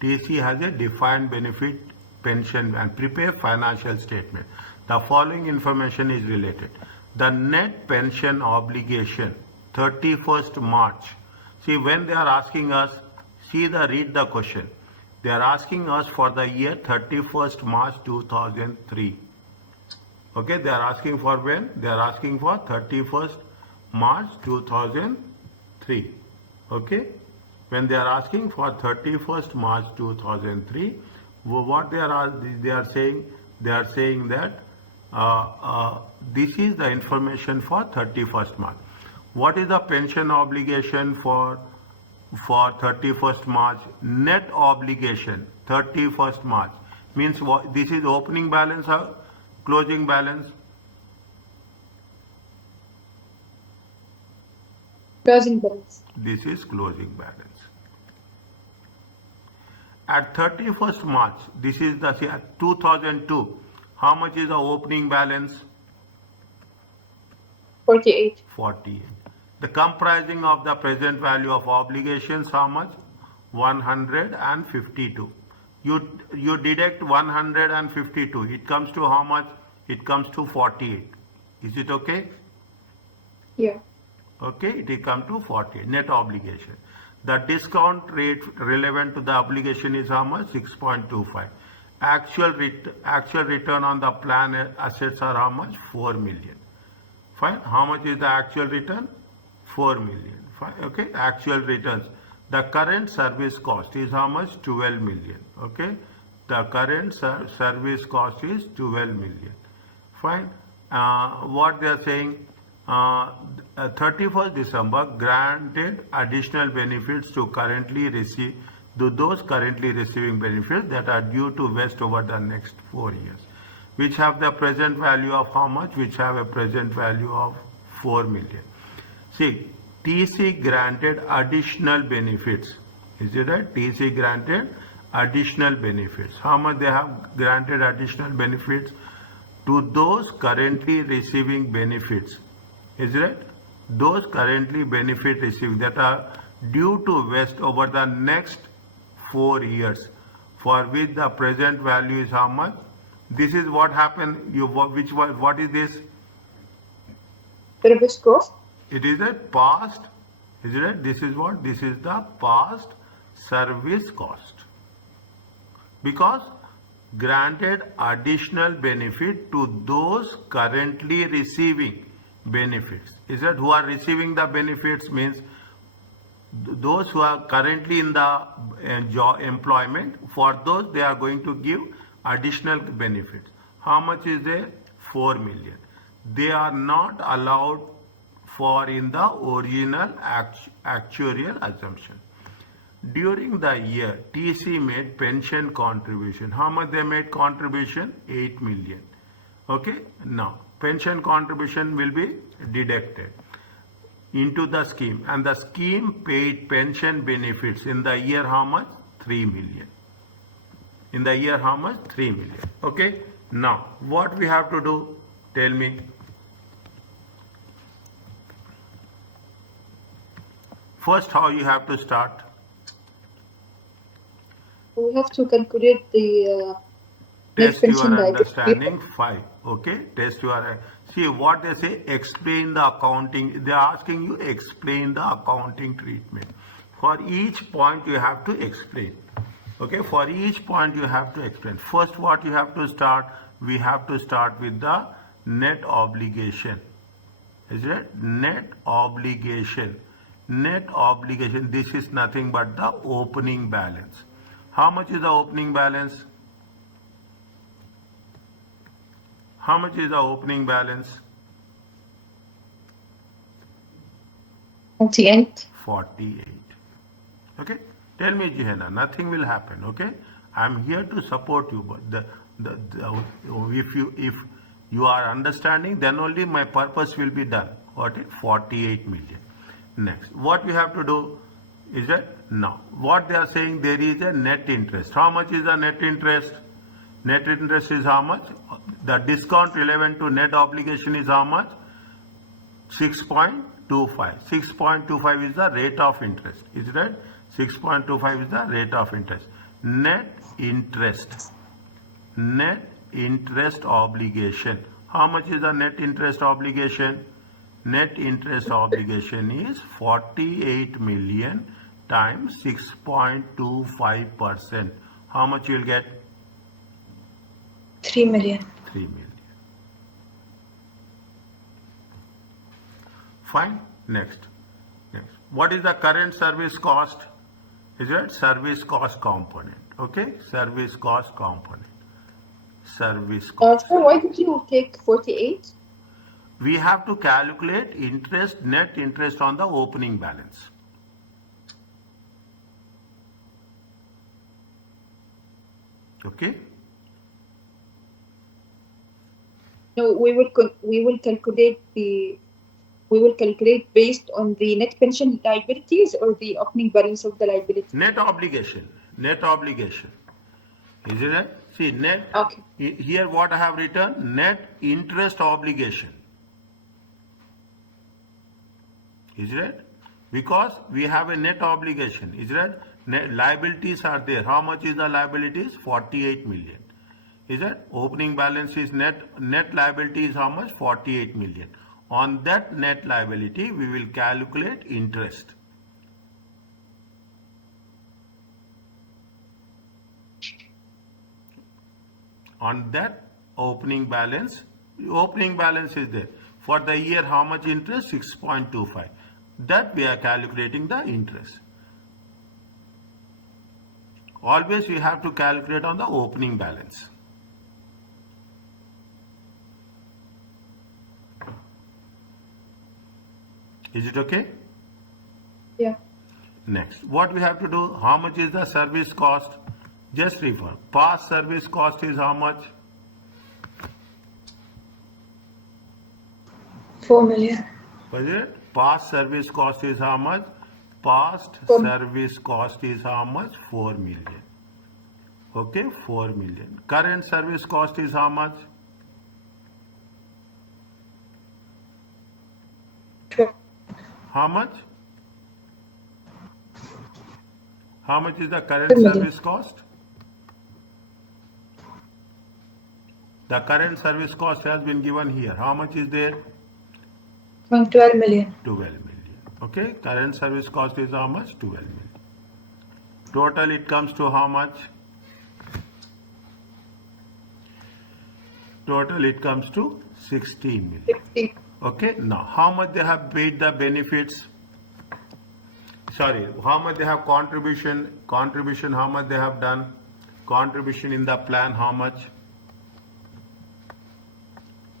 TC has a defined benefit pension and prepare financial statement. The following information is related. The net pension obligation 31st March. See, when they are asking us, read the question. They are asking us for the year 31st March 2003. Okay, they are asking for when? They are asking for 31st March 2003. Okay, when they are asking for 31st March 2003, what they are saying? They are saying that this is the information for 31st March. What is the pension obligation for 31st March? Net obligation 31st March means what? This is opening balance or closing balance? Closing balance. This is closing balance. At 31st March, this is the 2002. How much is the opening balance? 48. 48. The comprising of the present value of obligations, how much? 152. You deduct 152. It comes to how much? It comes to 48. Is it okay? Yeah. Okay, it will come to 48. Net obligation. The discount rate relevant to the obligation is how much? 6.25. Actual return on the plan assets are how much? 4 million. Fine. How much is the actual return? 4 million. Fine. Okay. Actual returns. The current service cost is how much? 12 million. Okay. The current service cost is 12 million. Fine. What they are saying? 31st December granted additional benefits to those currently receiving benefits that are due to vest over the next 4 years, which have the present value of how much? Which have a present value of 4 million. See, TC granted additional benefits. Is it right? TC granted additional benefits. How much they have granted additional benefits? To those currently receiving benefits. Is it right? Those currently benefit receiving that are due to vest over the next 4 years, for which the present value is how much? This is what happened. What is this? Service cost. It is a past. Is it right? This is what? This is the past service cost. Because granted additional benefit to those currently receiving benefits. Is that who are receiving the benefits means those who are currently in the employment, for those they are going to give additional benefits. How much is there? 4 million. They are not allowed for in the original actuarial assumption. During the year, TC made pension contribution. How much they made contribution? 8 million. Okay. Now, pension contribution will be deducted into the scheme, and the scheme paid pension benefits in the year how much? 3 million. In the year how much? 3 million. Okay. Now, what we have to do? Tell me. First, how you have to start? We have to calculate the test your understanding 5. Okay. Test your. See what they say. Explain the accounting. They are asking you explain the accounting treatment. For each point you have to explain. Okay. For each point you have to explain. First, what you have to start? We have to start with the net obligation. Is it? Net obligation. Net obligation. This is nothing but the opening balance. How much is the opening balance? How much is the opening balance? 48. 48. Okay. Tell me, Jihenna, nothing will happen. Okay. I am here to support you, but if you are understanding, then only my purpose will be done. What is 48 million? Next, what we have to do is that now what they are saying, there is a net interest. How much is the net interest? Net interest is how much? The discount relevant to net obligation is how much? 6.25. 6.25 is the rate of interest. Is it right? 6.25 is the rate of interest. net interest obligation. How much is the net interest obligation? Net interest obligation is 48 million times 6.25%. How much you will get? 3 million. 3 million. Fine. Next. What is the current service cost? Is it service cost component? Okay, service cost component. Service cost. So why did you take 48? We have to calculate net interest on the opening balance. Okay. No, we will calculate based on the net pension liabilities or the opening balance of the liability. Net obligation. Is it? See, net. Okay. Here what I have written, net interest obligation. Is it? Because we have a net obligation. Is it? Net liabilities are there. How much is the liabilities? 48 million. Is it? Opening balance is net liability is how much? 48 million. On that net liability, we will calculate interest. On that opening balance is there. For the year, how much interest? 6.25. That we are calculating the interest. Always we have to calculate on the opening balance. Is it okay? Yeah. Next, what we have to do? How much is the service cost? Just refer. Past service cost is how much? 4 million. Was it? Past service cost is how much? Past service cost is how much? 4 million. Okay, 4 million. Current service cost is how much? 12. How much? How much is the current service cost? The current service cost has been given here. How much is there? 12 million. 12 million. Okay, current service cost is how much? 12 million. Total it comes to how much? Total it comes to 16 million. 60. Okay, now how much they have paid the benefits? Sorry, how much they have contribution, how much they have done? Contribution in the plan, how much?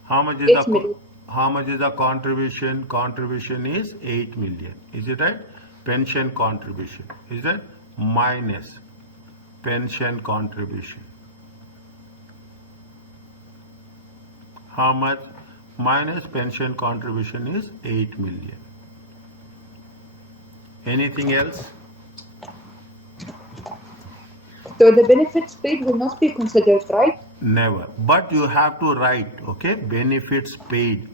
How much is 8 the million. how much is the contribution? Contribution is 8 million. Is it right? Pension contribution. Is that minus pension contribution? How much? Minus pension contribution is 8 million. Anything else? So the benefits paid will not be considered, right? Never. But you have to write, okay, benefits paid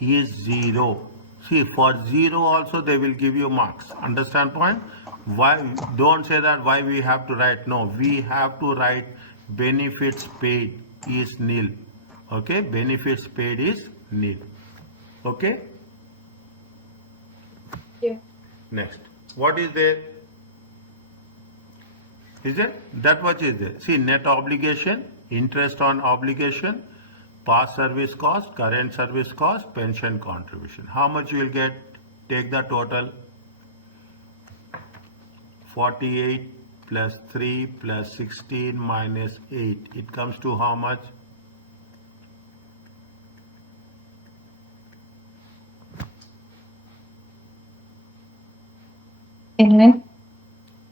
is 0. See, for 0 also they will give you marks. Understand point? Why? Don't say that why we have to write. No, we have to write benefits paid is nil. Okay, benefits paid is nil. Okay? Yeah. Next. What is there? Is it? That much is there. See, net obligation, interest on obligation, past service cost, current service cost, pension contribution. How much you will get? Take the total. 48 plus 3 plus 16 minus 8. It comes to how much? And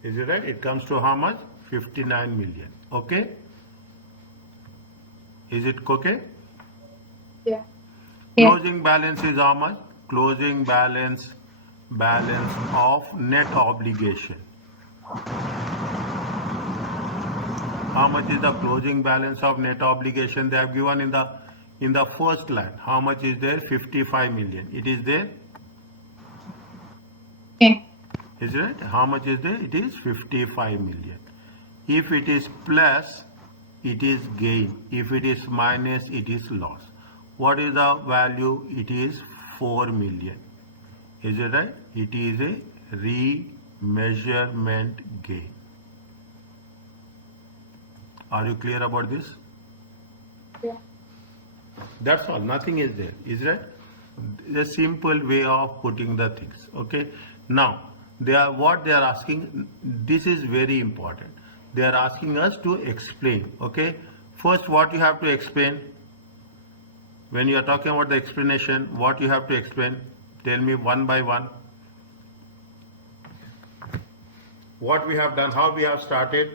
Is it right? It comes to how much? 59 million. Okay? Is it okay? yeah. Closing balance is how much? Closing balance of net obligation. How much is the closing balance of net obligation? They have given in the first line. How much is there? 55 million. It is there? Okay. Is it right? How much is there? It is 55 million. If it is plus, it is gain. If it is minus, it is loss. What is the value? It is 4 million. Is it right? It is a remeasurement gain. Are you clear about this? Yeah. That's all. Nothing is there. Is that the simple way of putting the things? Okay. Now what they are asking. This is very important. They are asking us to explain. Okay. First, what you have to explain. When you are talking about the explanation, what you have to explain? Tell me one by one. What we have done. How we have started.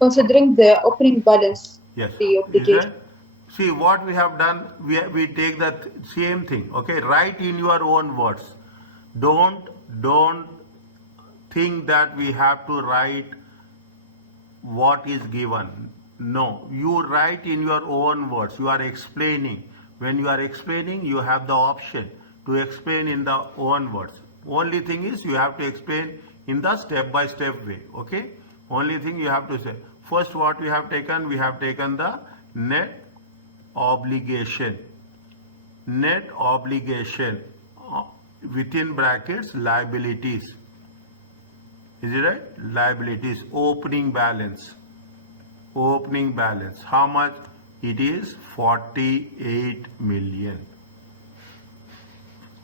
Considering the opening balance, Yes. the Is obligation. that? See what we have done. We take the same thing. Okay. Write in your own words. Don't think that we have to write what is given. No, you write in your own words. You are explaining. When you are explaining, you have the option to explain in the own words. Only thing is you have to explain in the step-by-step way. Okay. Only thing you have to say. First, what we have taken the net obligation. Net obligation within brackets liabilities. Is it right? Liabilities. Opening balance. Opening balance. How much? It is 48 million.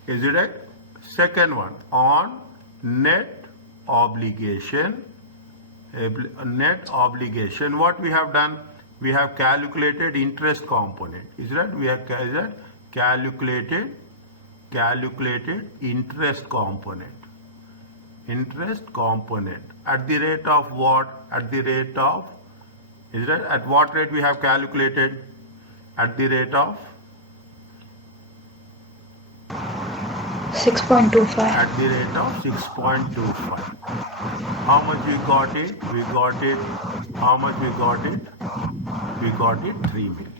Is it right? Second one, on net obligation. Net obligation. What we have done? We have calculated interest component. Is that? We have calculated interest component. Interest component at the rate of what? At the rate of, is that? At what rate we have calculated? At the rate of 6.25. At the rate of 6.25. How much we got it? We got it. How much we got it? We got it 3 million.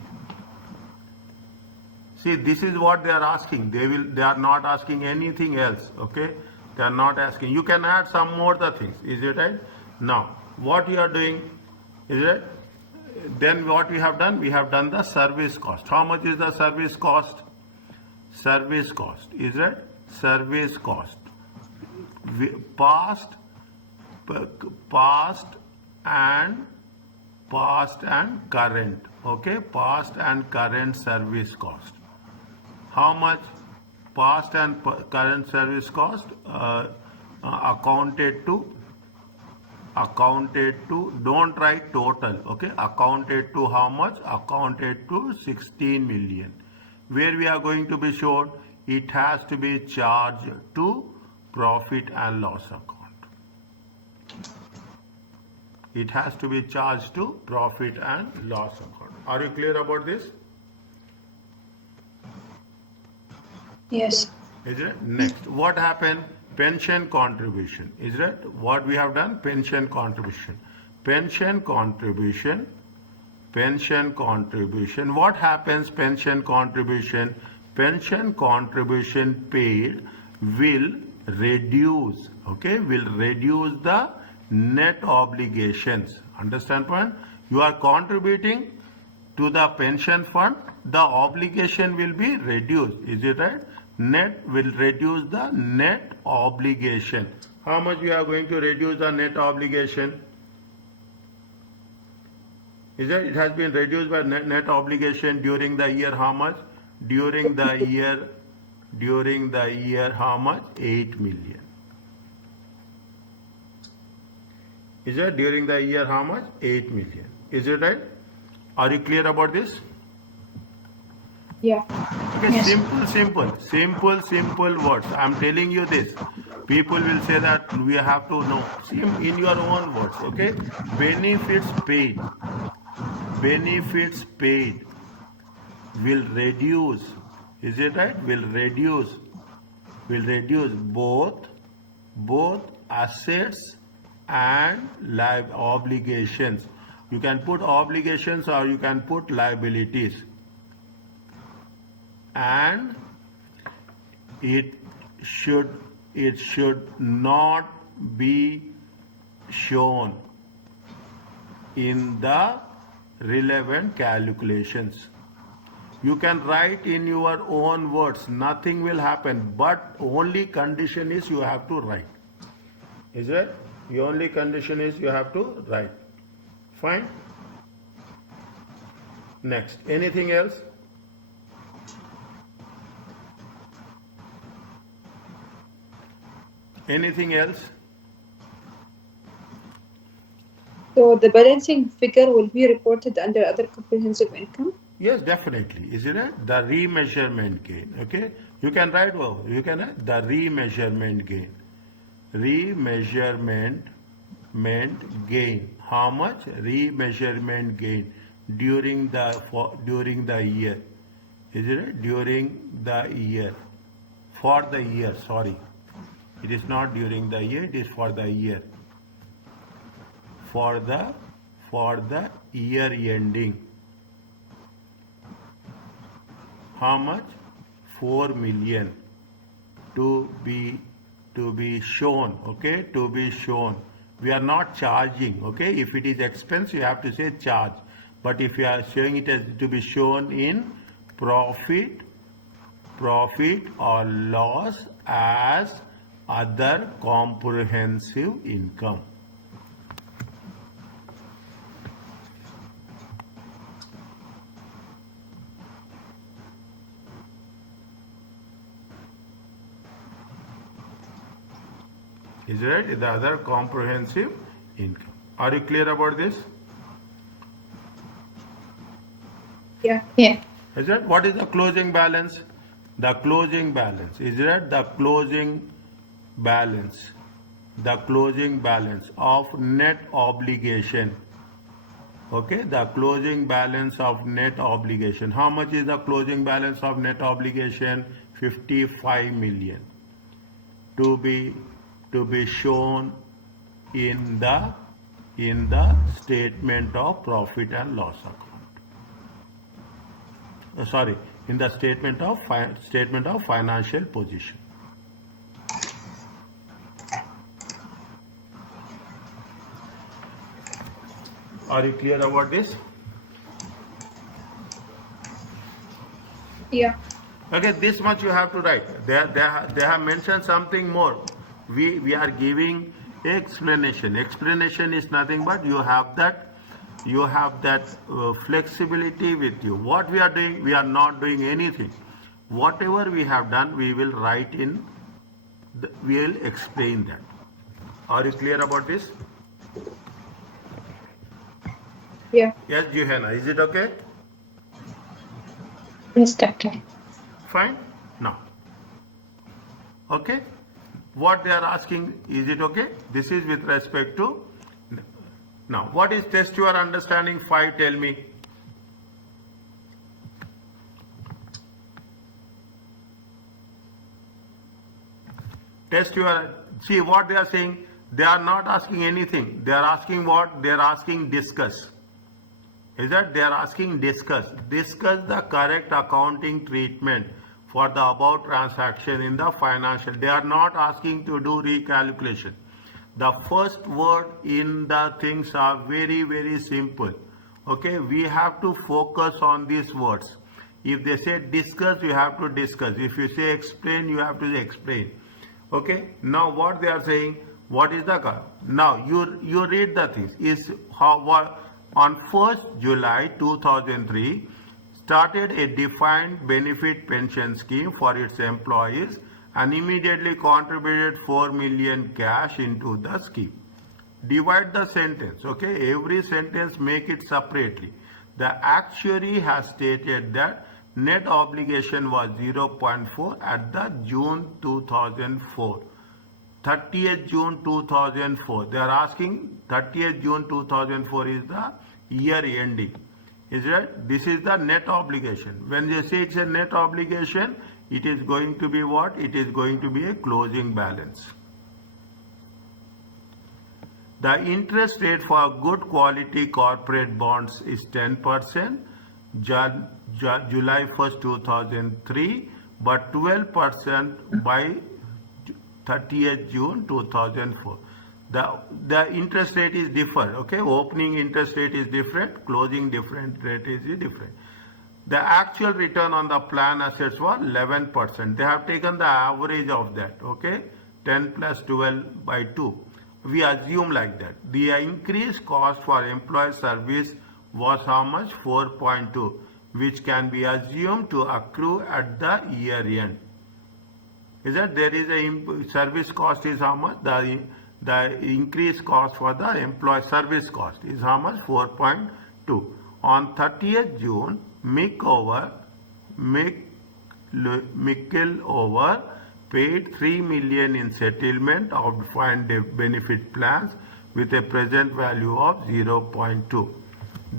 See, this is what they are asking. They are not asking anything else. Okay. They are not asking. You can add some more the things. Is it right? Now, what you are doing, is it? Then what we have done? We have done the service cost. How much is the service cost? Service cost. Is it? Service cost. Past and current. Okay. Past and current service cost. How much? Past and current service cost accounted to, don't write total. Okay. Accounted to how much? Accounted to 16 million. Where we are going to be shown, it has to be charged to profit and loss account. It has to be charged to profit and loss account. Are you clear about this? Yes. Is it? Next, what happened? Pension contribution. Is it? What we have done? Pension contribution. Pension contribution. Pension contribution. What happens? Pension contribution. Pension contribution paid will reduce. Okay, will reduce the net obligations. Understand point? You are contributing to the pension fund. The obligation will be reduced. Is it right? Net will reduce the net obligation. How much we are going to reduce the net obligation? Is it? It has been reduced by net obligation during the year. How much? During the year how much? 8 million. Is it? During the year how much? 8 million. Is it right? Are you clear about this? Yeah. Okay, Yes. simple words. I'm telling you this. People will say that we have to know. See, in your own words, okay? Benefits paid will reduce. Is it right? Will reduce both assets and obligations. You can put obligations or you can put liabilities. and it should not be shown in the relevant calculations. You can write in your own words, nothing will happen, but only condition is you have to write. Is it? The only condition is you have to write. Fine? Next. Anything else? Anything else? So the balancing figure will be reported under other comprehensive income? Yes, definitely. Isn't it? The remeasurement gain. Okay? You can write you can write the remeasurement gain. Remeasurement gain. How much? Remeasurement gain during the year. Isn't it? During the year. For the year, sorry. It is not during the year, it is for the year. For the year ending. How much? 4 million to be shown. Okay, to be shown. We are not charging. Okay, if it is expense, you have to say charge. But if you are showing it as to be shown in profit or loss as other comprehensive income. Is right? The other comprehensive income. Are you clear about this? Yeah. Is that what is the closing balance? The closing balance. Is that the closing balance? The closing balance of net obligation. Okay, the closing balance of net obligation. How much is the closing balance of net obligation? 55 million. To be shown in the statement of profit and loss account. In the statement of financial position. Are you clear about this? Yeah. Okay, this much you have to write. They have mentioned something more. We are giving explanation. Explanation is nothing but you have that flexibility with you. What we are doing, we are not doing anything. Whatever we have done, we will write in. We will explain that. Are you clear about this? Yeah. Yes, Johanna. Is it okay? Yes, doctor. Fine. Now. Okay. What they are asking, is it okay? This is with respect to. Now, what is test your understanding 5? Tell me. Test your. See what they are saying. They are not asking anything. They are asking what? They are asking discuss. Is that they are asking discuss. Discuss the correct accounting treatment for the above transaction in the financial. They are not asking to do recalculation. The first word in the things are very, very simple. Okay, we have to focus on these words. If they say discuss, you have to discuss. If you say explain, you have to explain. Okay, now what they are saying, what is the, now you read the things, is how, what, on 1st July 2003, started a defined benefit pension scheme for its employees and immediately contributed 4 million cash into the scheme. Divide the sentence, okay? Every sentence make it separately. The actuary has stated that net obligation was 0.4 at the June 2004. 30th June 2004. They are asking 30th June 2004 is the year ending. Is it? This is the net obligation. When they say it's a net obligation, it is going to be what? It is going to be a closing balance. The interest rate for good quality corporate bonds is 10%. July 1st, 2003, but 12% by 30th June 2004. The interest rate is different, okay? Opening interest rate is different, closing different rate is different. The actual return on the plan assets was 11%. They have taken the average of that, okay? 10 plus 12 by 2. We assume like that. The increased cost for employee service was how much? 4.2, which can be assumed to accrue at the year end. Is that there is a service cost is how much? The increased cost for the employee service cost is how much? 4.2. On 30th June, Mikkel paid 3 million in settlement of defined benefit plans with a present value of 0.2.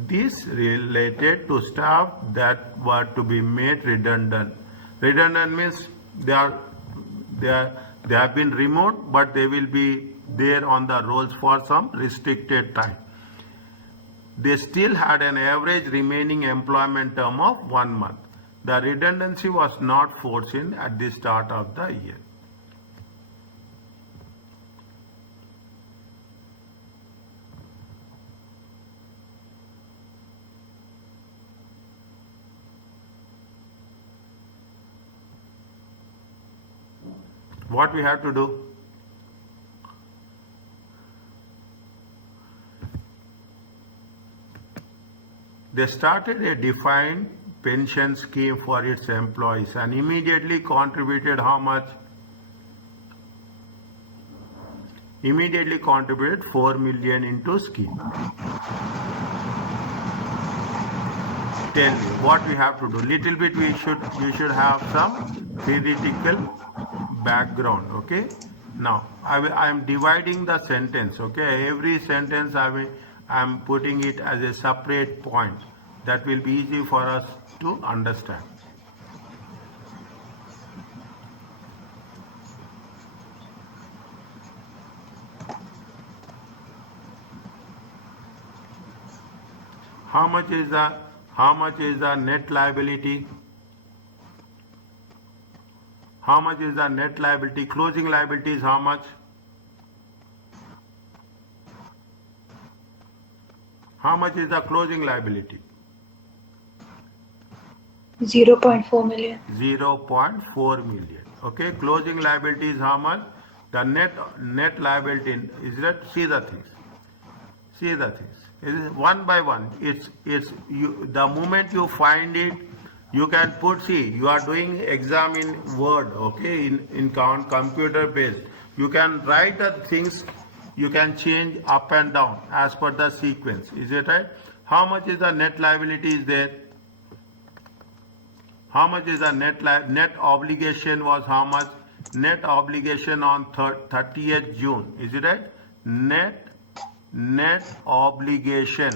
This related to staff that were to be made redundant. Redundant means they have been removed, but they will be there on the rolls for some restricted time. They still had an average remaining employment term of 1 month. The redundancy was not foreseen at the start of the year. What we have to do? They started a defined pension scheme for its employees and immediately contributed how much? Immediately contributed 4 million into scheme. Tell me what we have to do. Little bit you should have some theoretical background, okay? Now I am dividing the sentence, okay? Every sentence I am putting it as a separate point. That will be easy for us to understand. How much is the net liability? How much is the net liability? Closing liability is how much? How much is the closing liability? 0.4 million. 0.4 million. Okay, closing liability is how much? The net liability is that. See the things. It is one by one. It's you. The moment you find it, you can put. See, you are doing exam in Word. Okay, in computer based. You can write the things. You can change up and down as per the sequence. Is it right? How much is the net liability is there? How much is the net obligation was how much? Net obligation on 30th June. Is it right? Net obligation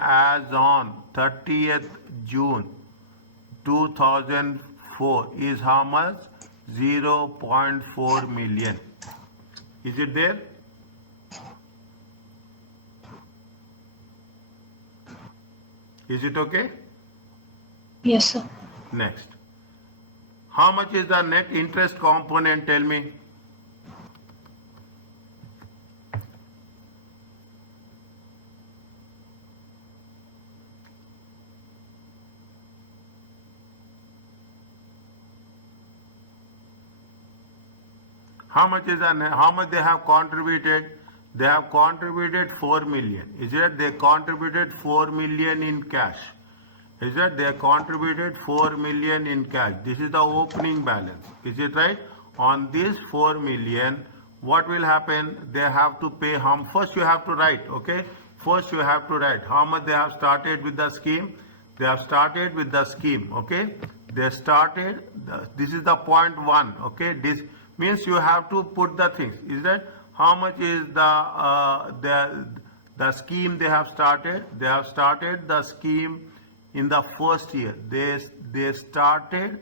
as on 30th June 2004 is how much? 0.4 million. Is it there? Is it okay? Yes, sir. Next. How much is the net interest component? Tell me. How much they have contributed? They have contributed 4 million. Is it they contributed 4 million in cash? Is that they contributed 4 million in cash? This is the opening balance. Is it right? On this 4 million, what will happen? They have to pay how? First you have to write, okay? First you have to write how much they have started with the scheme. They have started with the scheme, okay? They started, this is the point 1, okay? This means you have to put the things. Is that how much is the scheme they have started? They have started the scheme in the first year. They started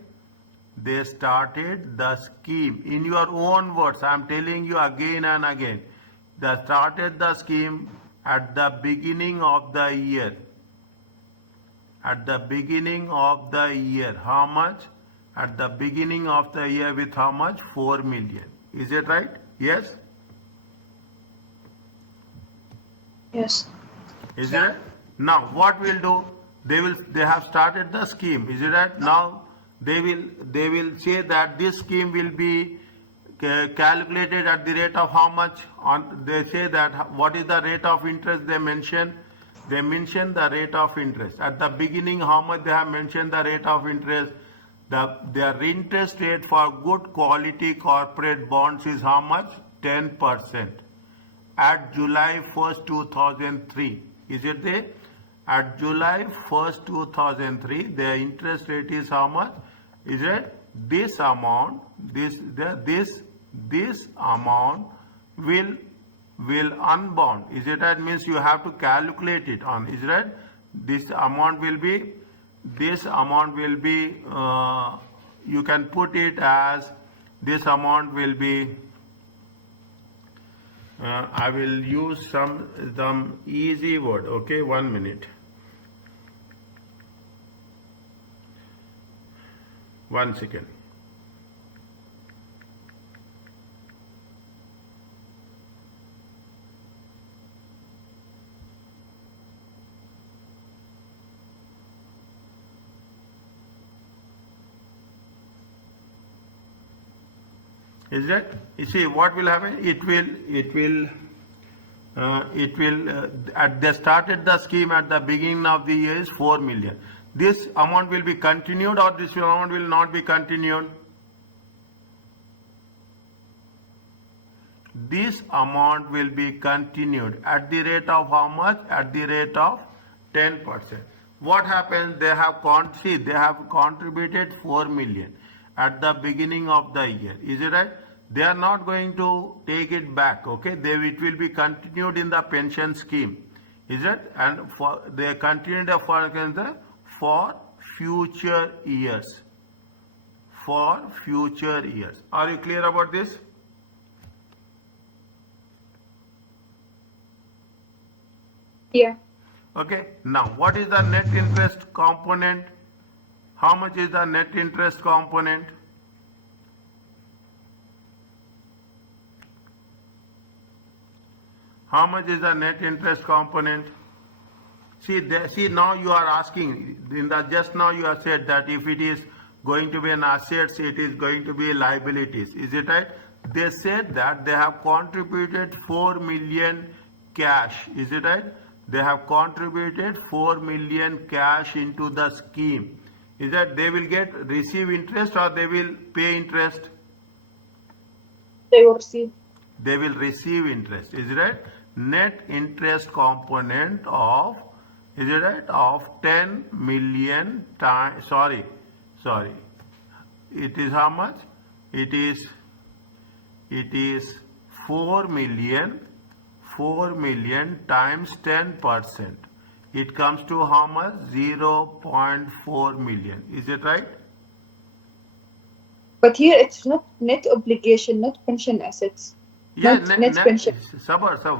the scheme in your own words. I am telling you again and again. They started the scheme at the beginning of the year. At the beginning of the year, how much? At the beginning of the year with how much? 4 million. Is it right? Yes? Yes. Is it right? Now what we'll do? They have started the scheme. Is it right? Now they will say that this scheme will be calculated at the rate of how much? They say that what is the rate of interest they mention? They mention the rate of interest. At the beginning, how much they have mentioned the rate of interest? Their interest rate for good quality corporate bonds is how much? 10%. At July 1st, 2003. Is it there? At July 1st, 2003, their interest rate is how much? Is it? This amount, this amount will unbound. Is it right? Means you have to calculate it on. Is it right? This amount will be, you can put it as, this amount will be, I will use some easy word. Okay, 1 minute. 1 second. Is that? You see what will happen? They started the scheme at the beginning of the year is 4 million. This amount will be continued or this amount will not be continued? This amount will be continued at the rate of how much? At the rate of 10%. What happens? They have contributed 4 million at the beginning of the year. Is it right? They are not going to take it back. Okay, it will be continued in the pension scheme. Is it? And they continued for future years. For future years. Are you clear about this? Yeah. Okay. Now, what is the net interest component? How much is the net interest component? How much is the net interest component? See now you are asking, just now you have said that if it is going to be an assets, it is going to be liabilities. Is it right? They said that they have contributed 4 million cash. Is it right? They have contributed 4 million cash into the scheme. Is that they will receive interest or they will pay interest? They will receive. They will receive interest. Is it right? Net interest component of, is it right, of 10 million times, sorry, it is how much? It is 4 million times 10%. It comes to how much? 0.4 million. Is it right? But here it's not net obligation, not pension assets. Yeah, net pension.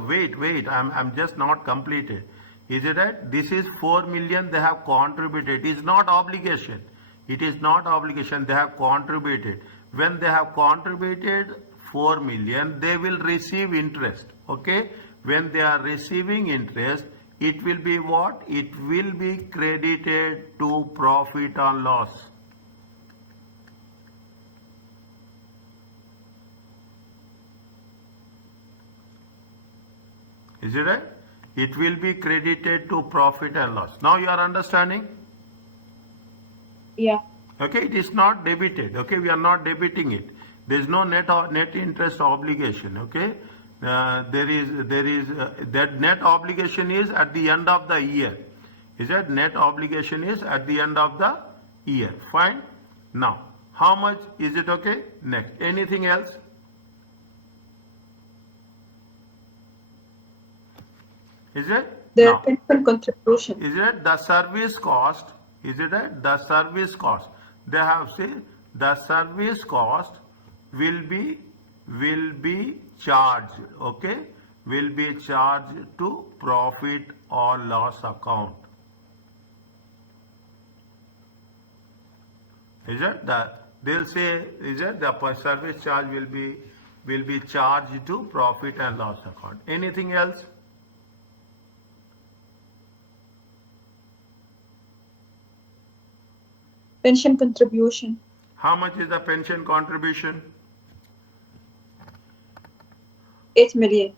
Wait, I'm just not completed. Is it right? This is 4 million they have contributed. It is not obligation. It is not obligation. They have contributed. When they have contributed 4 million, they will receive interest. Okay? When they are receiving interest, it will be what? It will be credited to profit or loss. Is it right? It will be credited to profit and loss. Now you are understanding? Yeah. Okay, it is not debited. Okay, we are not debiting it. There is no net interest obligation. Okay, there is that net obligation is at the end of the year. Is that net obligation is at the end of the year? Fine. Now, how much is it? Okay. Next, anything else? Is it? The pension contribution. Is it the service cost? Is it right? The service cost. They have said the service cost will be charged. Okay, will be charged to profit or loss account. Is it that they'll say is it the service charge will be charged to profit and loss account. Anything else? Pension contribution. How much is the pension contribution? 8 million.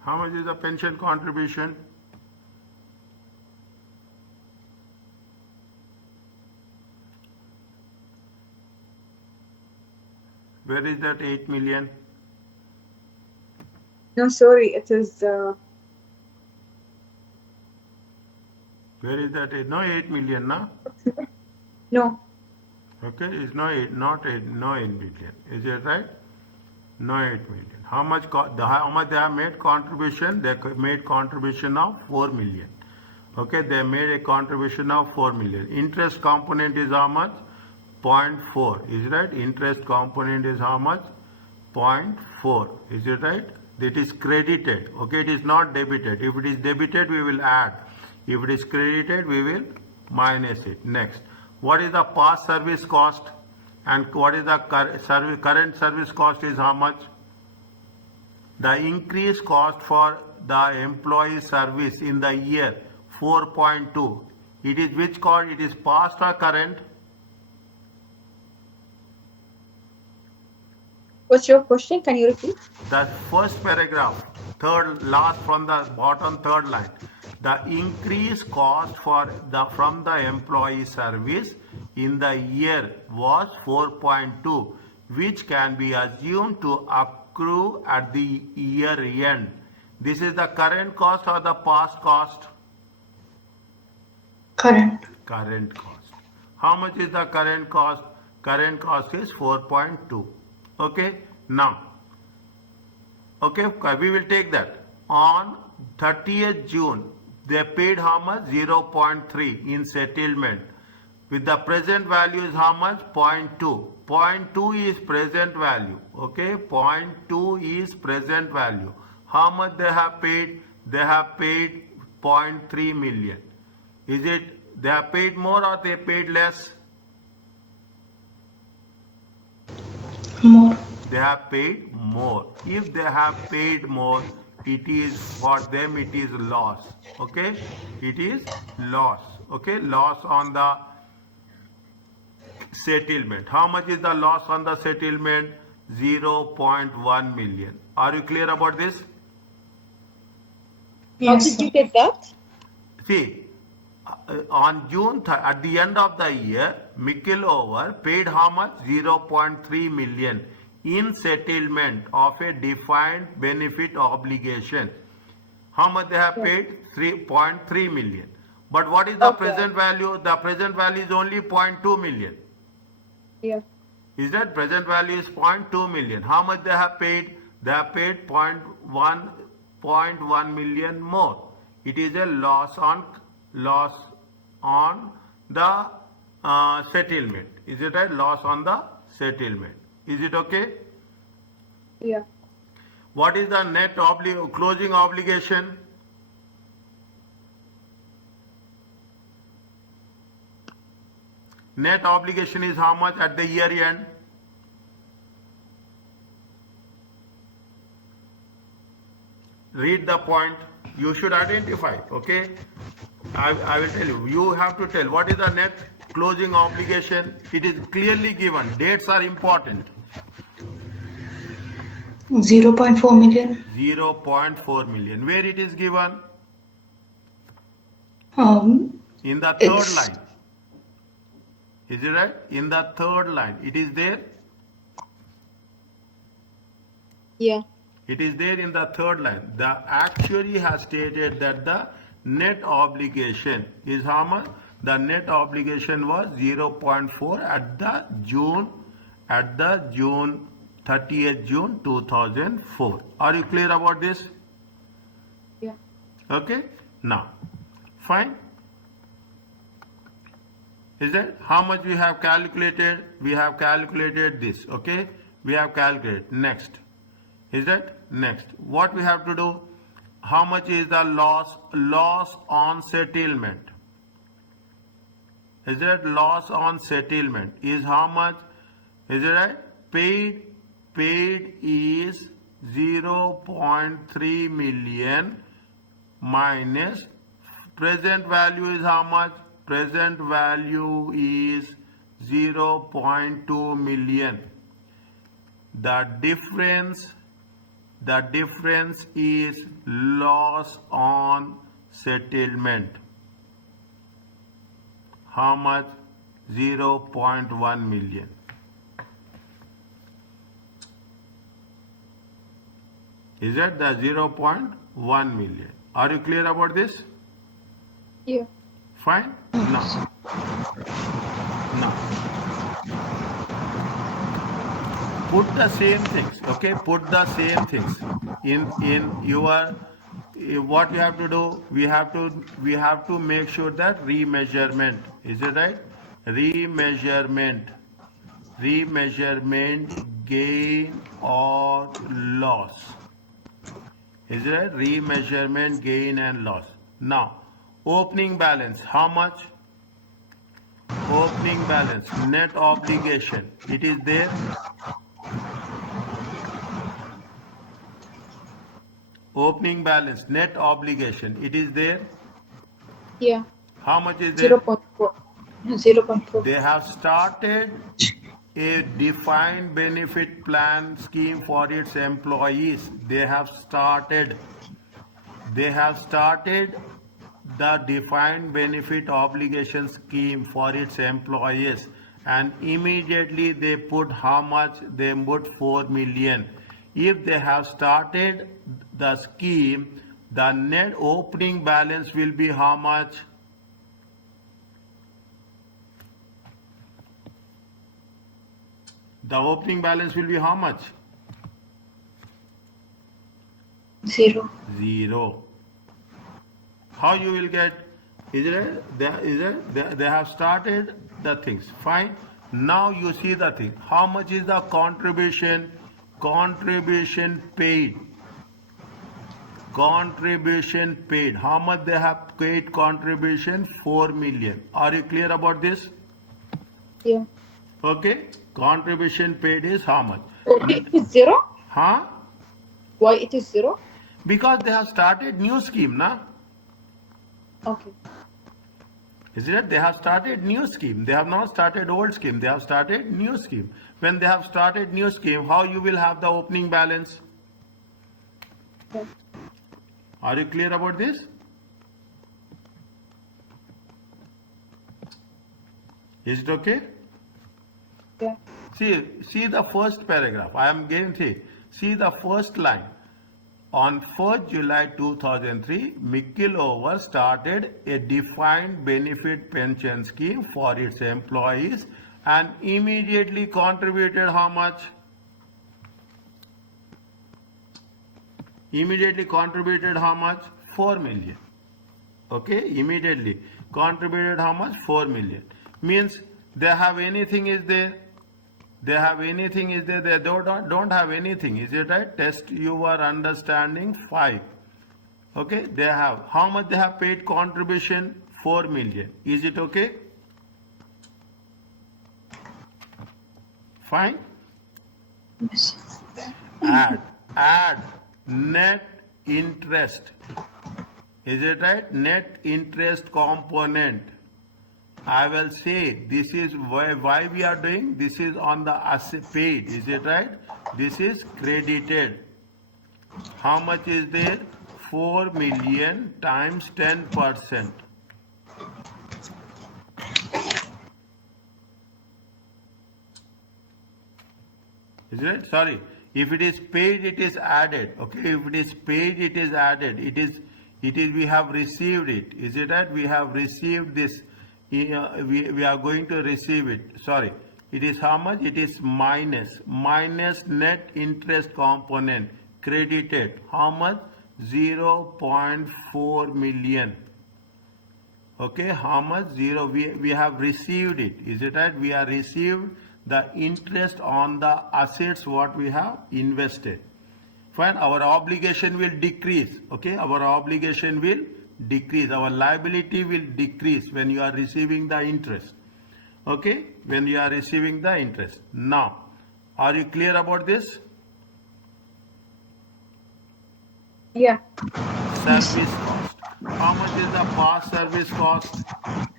How much is the pension contribution? Where is that 8 million? No, sorry, it is. Where is that 8? No 8 million, no? No. Okay, it's no 8 million. Is it right? No 8 million. How much they have made contribution? They made contribution of 4 million. Okay, they made a contribution of 4 million. Interest component is how much? 0.4. Is it right? Interest component is how much? 0.4. Is it right? That is credited. Okay, it is not debited. If it is debited, we will add. If it is credited, we will minus it. Next, what is the past service cost? And what is the current service cost is how much? The increased cost for the employee service in the year 4.2. It is which cost? It is past or current? What's your question? Can you repeat? The first paragraph, third last from the bottom third line. The increased cost from the employee service in the year was 4.2, which can be assumed to accrue at the year end. This is the current cost or the past cost? Current. Current cost. How much is the current cost? Current cost is 4.2. Okay, now, okay, we will take that. On 30th June, they paid how much? 0.3 in settlement. With the present value is how much? 0.2. 0.2 is present value. Okay, 0.2 is present value. How much they have paid? They have paid 0.3 million. Is it they have paid more or they paid less? More. They have paid more. If they have paid more, it is for them it is loss. Okay, it is loss. Okay, loss on the settlement. How much is the loss on the settlement? 0.1 million. Are you clear about this? How Yes, did sir. you get that? See, on June at the end of the year, Mikkelover paid how much? 0.3 million in settlement of a defined benefit obligation. How much they have paid? 3.3 million. But what is the Okay. present value? The present value is only 0.2 million. Yeah. Is that present value is 0.2 million? How much they have paid? They have paid 0.1 million more. It is a loss on the settlement. Is it a loss on the settlement? Is it okay? Yeah. What is the net closing obligation? Net obligation is how much at the year end? Read the point. You should identify. Okay. I will tell you. You have to tell what is the net closing obligation. It is clearly given. Dates are important. 0.4 million. 0.4 million. Where it is given? In the third It's- line. Is it right? In the third line. It is there? Yeah. It is there in the third line. The actuary has stated that the net obligation is how much? The net obligation was 0.4 at the June at the 30th June 2004. Are you clear about this? Yeah. Okay. Now, fine. Is that how much we have calculated? We have calculated this. Okay. We have calculated. Next. Is that next? What we have to do? How much is the loss? Loss on settlement. Is that loss on settlement is how much? Is it right? Paid is 0.3 million minus present value is how much? Present value is 0.2 million. The difference is loss on settlement. How much? 0.1 million. Is that the 0.1 million? Are you clear about this? Yeah. Fine? Now. Put the same things, okay? Put the same things in your, what you have to do, we have to make sure that remeasurement, is it right? Remeasurement gain or loss. Is it right? Remeasurement gain and loss. Now, opening balance, how much? Opening balance, net obligation, it is there. Opening balance, net obligation, it is there. Yeah. How much is there? 0.4. 0.4. They have started a defined benefit plan scheme for its employees. They have started the defined benefit obligation scheme for its employees, and immediately they put how much? They put 4 million. If they have started the scheme, the net opening balance will be how much? The opening balance will be how much? 0. 0. How you will get? They have started the things. Fine. Now you see the thing. How much is the contribution? Contribution paid. Contribution paid. How much they have paid contribution? 4 million. Are you clear about this? Yeah. Okay. Contribution paid is how much? Okay. It is 0? Huh? Why it is 0? Because they have started new scheme, na? Okay. Is it? They have started new scheme. They have not started old scheme. They have started new scheme. When they have started new scheme, how you will have the opening balance? Yeah. Are you clear about this? Is it okay? Yeah. See the first paragraph. I am giving see the first line. On 1st July 2003, Mikkilover started a defined benefit pension scheme for its employees and immediately contributed how much? Immediately contributed how much? 4 million. Okay, immediately contributed how much? 4 million. Means they have anything is there. They have anything is there. They don't have anything. Is it right? Test your understanding 5. Okay, they have how much they have paid contribution? 4 million. Is it okay? Fine. Yes. Add net interest. Is it right? Net interest component. I will say this is why we are doing this is on the asset paid. Is it right? This is credited. How much is there? 4 million times 10%. Is it? Sorry. If it is paid, it is added. Okay. If it is paid, it is added. It is we have received it. Is it right? We have received this. We are going to receive it. Sorry. It is how much? It is minus net interest component credited. How much? 0.4 million. Okay, how much? Zero. We have received it. Is it right? We have received the interest on the assets what we have invested. Fine. Our obligation will decrease. Okay, our obligation will decrease. Our liability will decrease when you are receiving the interest. Okay, when you are receiving the interest. Now, are you clear about this? Yeah. Service cost. How much is the past service cost?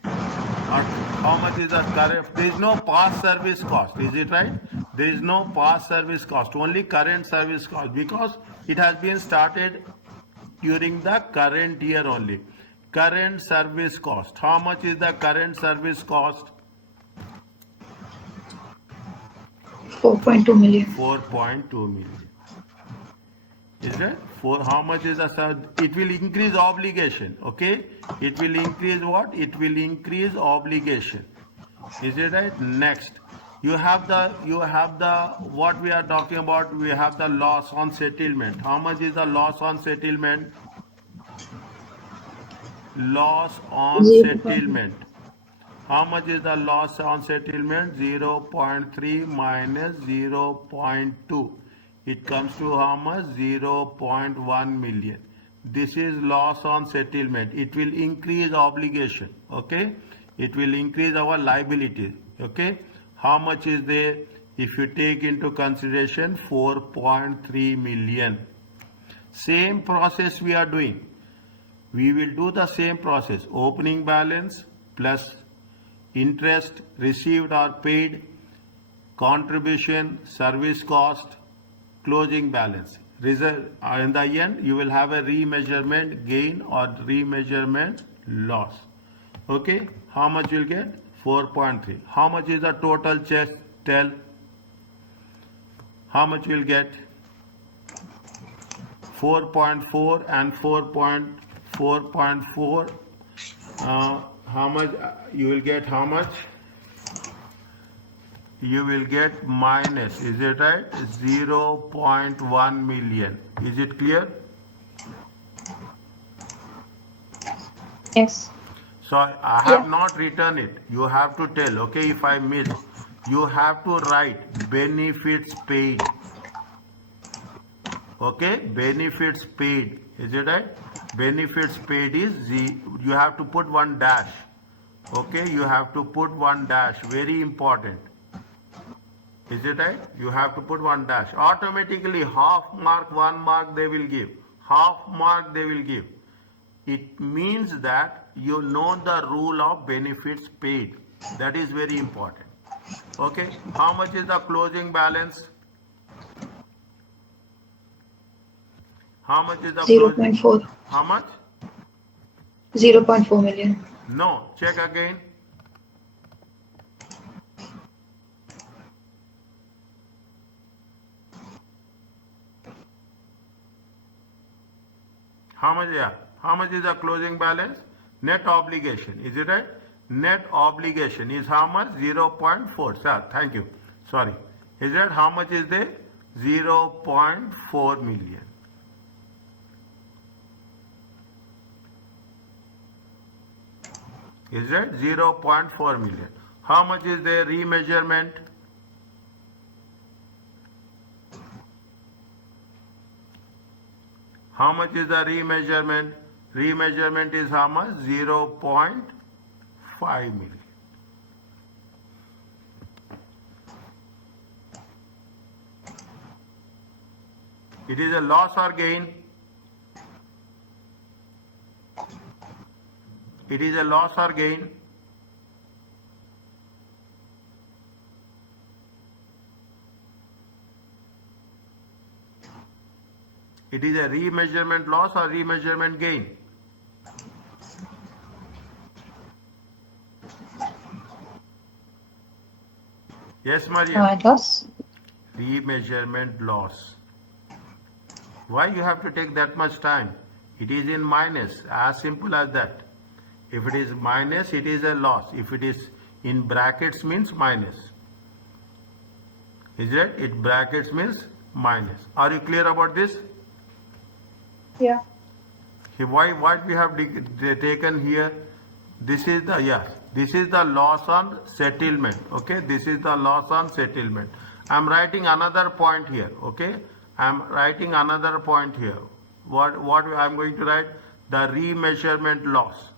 Or how much is the current? There is no past service cost. Is it right? There is no past service cost. Only current service cost because it has been started during the current year only. Current service cost. How much is the current service cost? 4.2 million. 4.2 million. Is it? For how much is the? It will increase obligation. Okay. It will increase what? It will increase obligation. Is it right? Next, you have the what we are talking about. We have the loss on settlement. How much is the loss on settlement? Loss on 0. settlement. How much is the loss on settlement? 0.3 minus 0.2. It comes to how much? 0.1 million. This is loss on settlement. It will increase obligation. Okay. It will increase our liability. Okay. How much is there? If you take into consideration 4.3 million. Same process we are doing. We will do the same process. Opening balance plus interest received or paid, contribution, service cost, closing balance. Result, in the end, you will have a remeasurement gain or remeasurement loss. Okay, how much you'll get? 4.3. How much is the total chest? Tell. How much you'll get? 4.4 and 4.4. How much you will get? How much? You will get minus. Is it right? 0.1 million. Is it clear? Yes. So I have not written it. You have to tell. Okay, if I miss, you have to write benefits paid. Okay, benefits paid. Is it right? Benefits paid is you have to put one dash. Okay, you have to put one dash. Very important. Is it right? You have to put one dash. Automatically half mark, 1 mark they will give. Half mark they will give. It means that you know the rule of benefits paid. That is very important. Okay. How much is the closing balance? How much is the 0.4. How much? 0.4 million. No. Check again. How much? Yeah. How much is the closing balance? Net obligation. Is it right? Net obligation is how much? 0.4. Sir, thank you. Sorry. Is that how much is there? 0.4 million. Is that 0.4 million? How much is the remeasurement? How much is the remeasurement? Remeasurement is how much? 0.5 million. It is a loss or gain? It is a loss or gain? It is a remeasurement loss or remeasurement gain? Yes, Maria. Loss. Remeasurement loss. Why you have to take that much time? It is in minus, as simple as that. If it is minus, it is a loss. If it is in brackets, means minus. Is it? It brackets means minus. Are you clear about this? Yeah. Why what we have taken here? This is the this is the loss on settlement. Okay, this is the loss on settlement. I am writing another point here. Okay, I am writing another point here. What I am going to write? The remeasurement loss.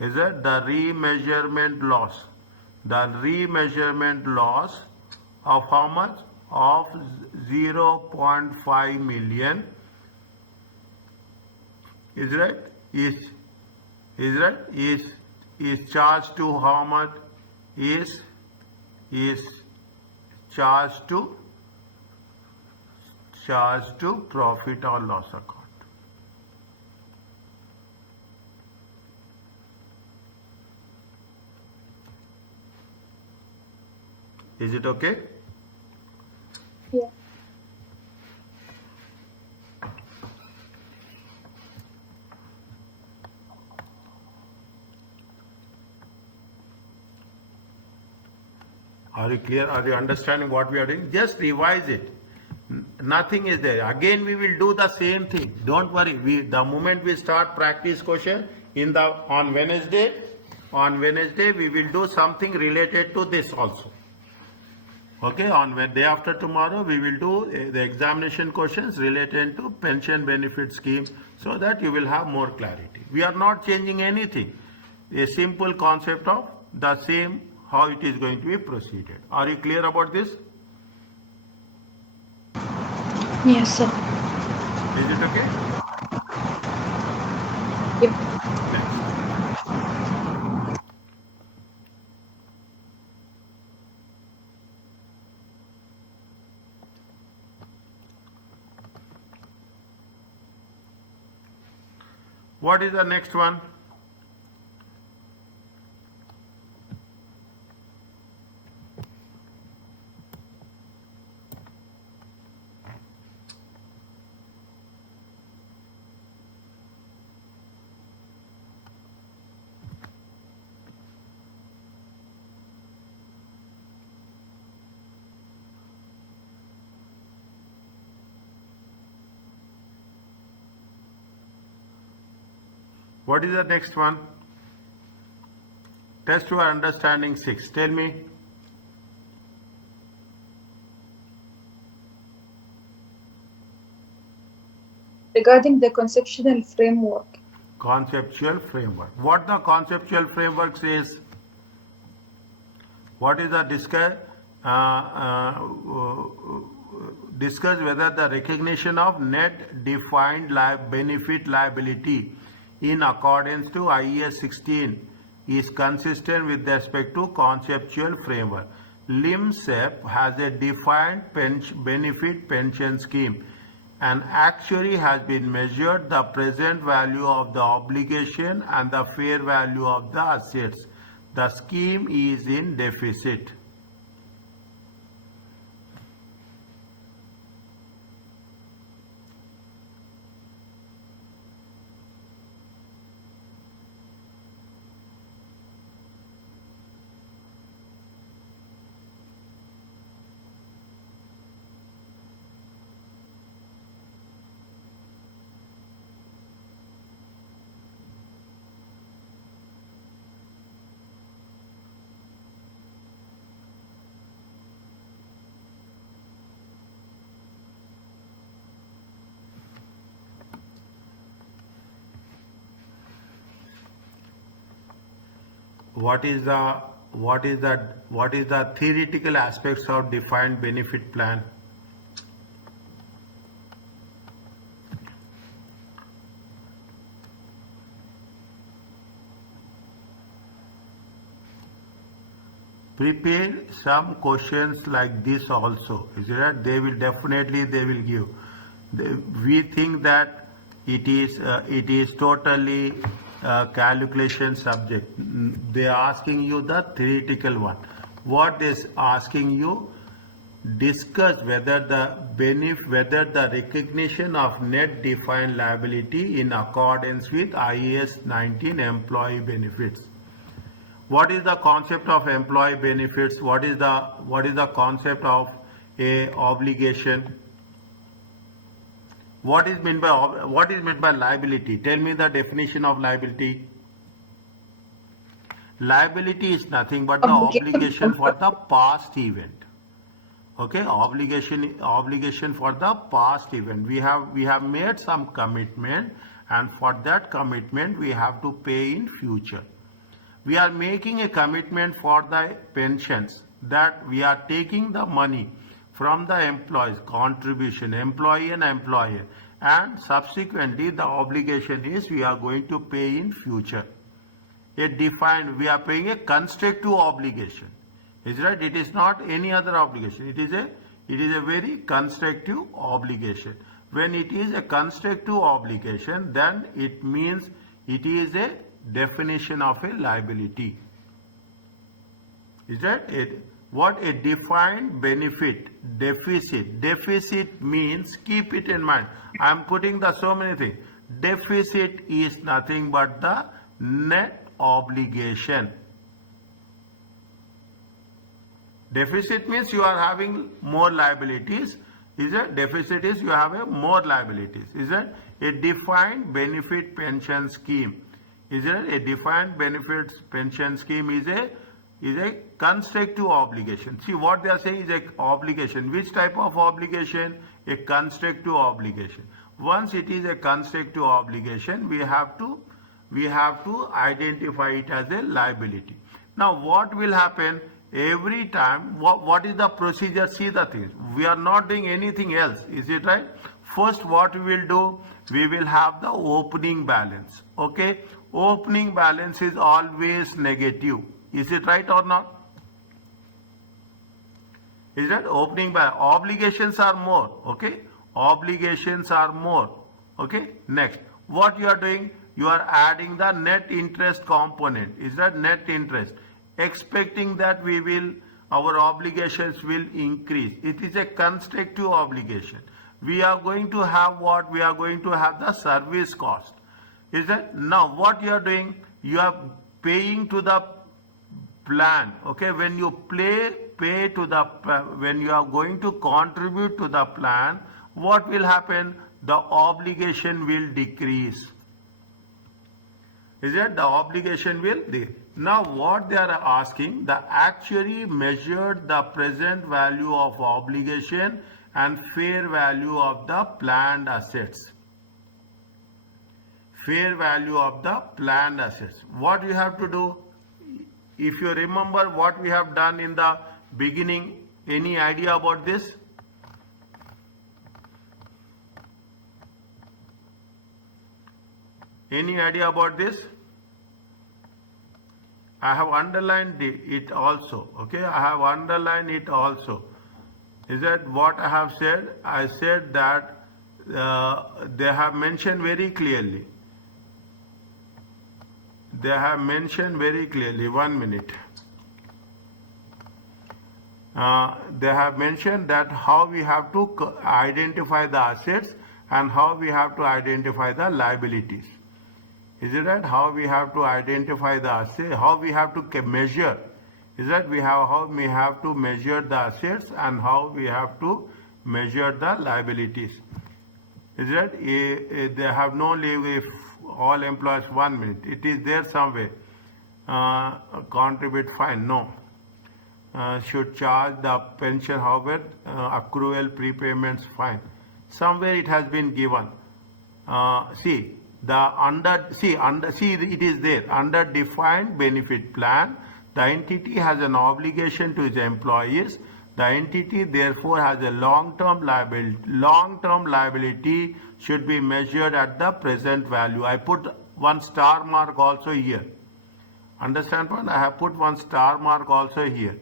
Is it the remeasurement loss? The remeasurement loss of how much? Of 0.5 million. Is right? Is charged to how much? Is charged to profit or loss account. Is it okay? Yeah. Are you clear? Are you understanding what we are doing? Just revise it. Nothing is there. Again, we will do the same thing. Don't worry. The moment we start practice question on Wednesday we will do something related to this also. Okay, on day after tomorrow we will do the examination questions related to pension benefit scheme, so that you will have more clarity. We are not changing anything. A simple concept of the same, how it is going to be proceeded. Are you clear about this? Yes, sir. Is it okay? Yep. Next. What is the next one? What is the next one? Test your understanding 6. Tell me. Regarding the conceptual framework. Conceptual framework. What the conceptual framework says? What is the discuss whether the recognition of net defined benefit liability in accordance to IAS 16 is consistent with respect to conceptual framework. LIMSEP has a defined benefit pension scheme. An actuary has been measured the present value of the obligation and the fair value of the assets. The scheme is in deficit. What is the theoretical aspects of defined benefit plan? Prepare some questions like this also. Is it right? They will give. We think that it is totally calculation subject. They are asking you the theoretical one. What is asking you? Discuss whether the recognition of net defined liability in accordance with IAS 19 employee benefits. What is the concept of employee benefits? What is the concept of a obligation? What is meant by liability? Tell me the definition of liability. Liability is nothing but the obligation for the past event. Okay, obligation for the past event. We have made some commitment, and for that commitment we have to pay in future. We are making a commitment for the pensions, that we are taking the money from the employees contribution, employee and employer, and subsequently the obligation is we are going to pay in future. We are paying a constructive obligation. Is right? It is not any other obligation. It is a very constructive obligation. When it is a constructive obligation, then it means it is a definition of a liability. Is that it? What a defined benefit deficit. Deficit means, keep it in mind. I am putting the so many things. Deficit is nothing but the net obligation. Deficit means you are having more liabilities. Is it? Deficit is you have a more liabilities. Is it? A defined benefit pension scheme. Is it? A defined benefits pension scheme is a constructive obligation. See what they are saying is a obligation. Which type of obligation? A constructive obligation. Once it is a constructive obligation, we have to identify it as a liability. Now what will happen? Every time, what is the procedure? See the things. We are not doing anything else. Is it right? First, what we will do? We will have the opening balance. Okay? Opening balance is always negative. Is it right or not? Is that opening balance? Obligations are more. Okay? Obligations are more. Okay? Next, what you are doing? You are adding the net interest component. Is that net interest? Expecting that our obligations will increase. It is a constructive obligation. We are going to have what? We are going to have the service cost. Is that? Now what you are doing? You are paying to the plan. Okay, when you pay to the, when you are going to contribute to the plan, what will happen? The obligation will decrease. Is that? The obligation will decrease. Now what they are asking, the actuary measured the present value of obligation and fair value of the planned assets. Fair value of the planned assets. What you have to do? If you remember what we have done in the beginning, any idea about this? Any idea about this? I have underlined it also. Okay, I have underlined it also. Is that what I have said? I said that they have mentioned very clearly. They have mentioned very clearly. 1 minute. They have mentioned that how we have to identify the assets and how we have to identify the liabilities. Is it right? How we have to identify the assets, how we have to measure. Is that how we have to measure the assets and how we have to measure the liabilities. Is that? They have no leave if all employees 1 minute. It is there somewhere. Contribute fine. No. Should charge the pension, however, accrual prepayments fine. Somewhere it has been given. See. It is there under defined benefit plan. The entity has an obligation to its employees. The entity therefore has a long-term liability. Long-term liability should be measured at the present value. I put one star mark also here. Understand point? I have put one star mark also here.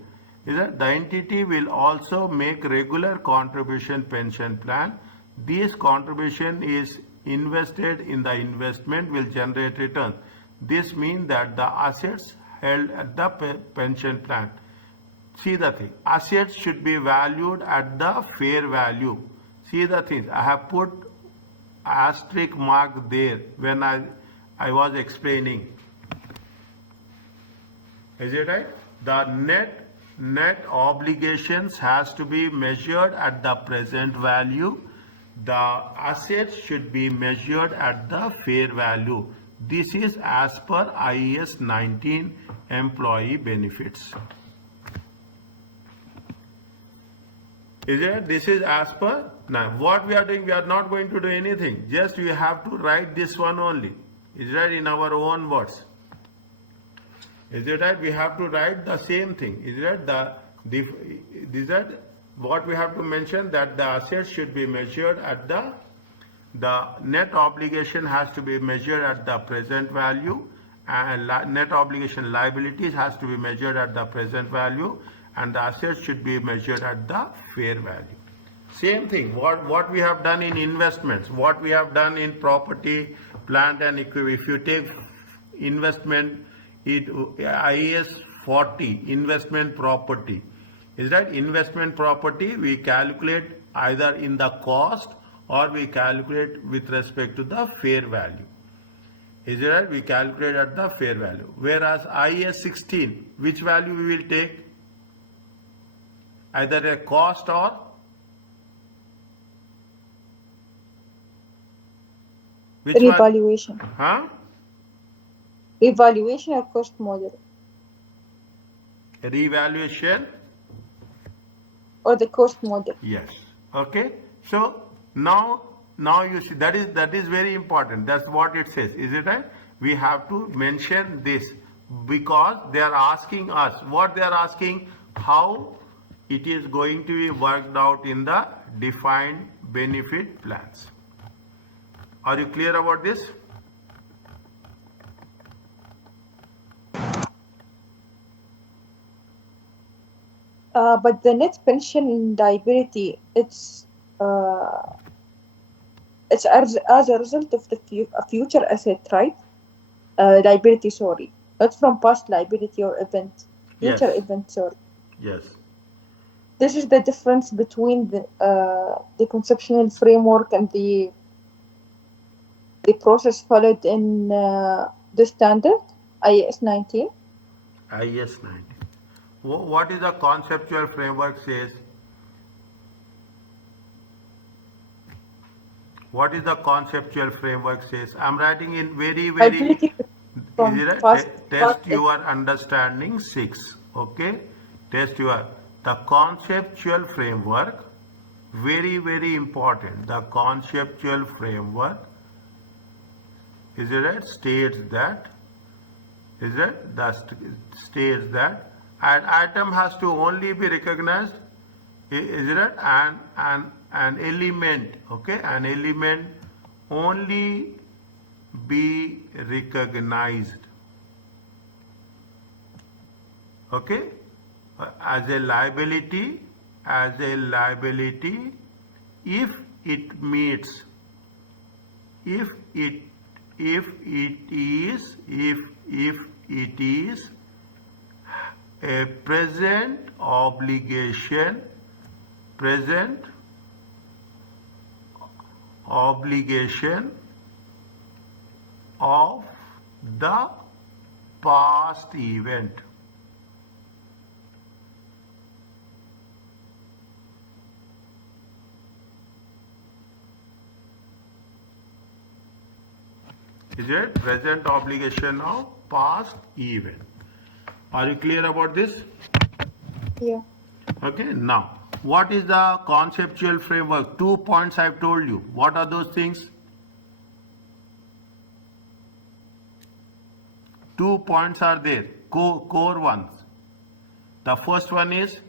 Is that the entity will also make regular contribution pension plan. This contribution is invested in the investment will generate return. This means that the assets held at the pension plan. See the thing. Assets should be valued at the fair value. See the things. I have put asterisk mark there when I was explaining. Is it right? The net obligations has to be measured at the present value. The assets should be measured at the fair value. This is as per IAS 19 employee benefits. Is it? This is as per. Now, what we are doing, we are not going to do anything. Just we have to write this one only. Is it right? In our own words. Is it right? We have to write the same thing. Is it right? Is that what we have to mention, that the assets should be measured at the net obligation has to be measured at the present value, and net obligation liabilities has to be measured at the present value, and the assets should be measured at the fair value. Same thing, what we have done in investments, what we have done in property, plant and equipment. If you take investment, IAS 40, investment property. Is that investment property we calculate either in the cost or we calculate with respect to the fair value. Is it right? We calculate at the fair value. Whereas IAS 16, which value we will take? Either a cost or which revaluation. Huh? Revaluation or cost model. Revaluation Or the cost model. Yes. Okay. So now you see that is very important. That's what it says. Is it right? We have to mention this because they are asking us. What they are asking, how it is going to be worked out in the defined benefit plans. Are you clear about this? But the net pension liability, it's as a result of the future asset, right? Liability, sorry, not from past liability or event. Future event, sorry. Yes. This is the difference between the conceptual framework and the process followed in the standard IAS 19. IAS 19. What is the conceptual framework says? What is the conceptual framework says? I'm writing in very test your understanding 6. Okay, test your the conceptual framework. Very important. The conceptual framework is it right? States that an item has to only be recognized, is it right? An element, okay, an element only be recognized, okay, as a liability if it meets, if it is a present obligation of the past event. Is it present obligation of past event? Are you clear about this? Yeah. Okay, now what is the conceptual framework? 2 points I've told you. What are those things? 2 points are there, core ones. The first one is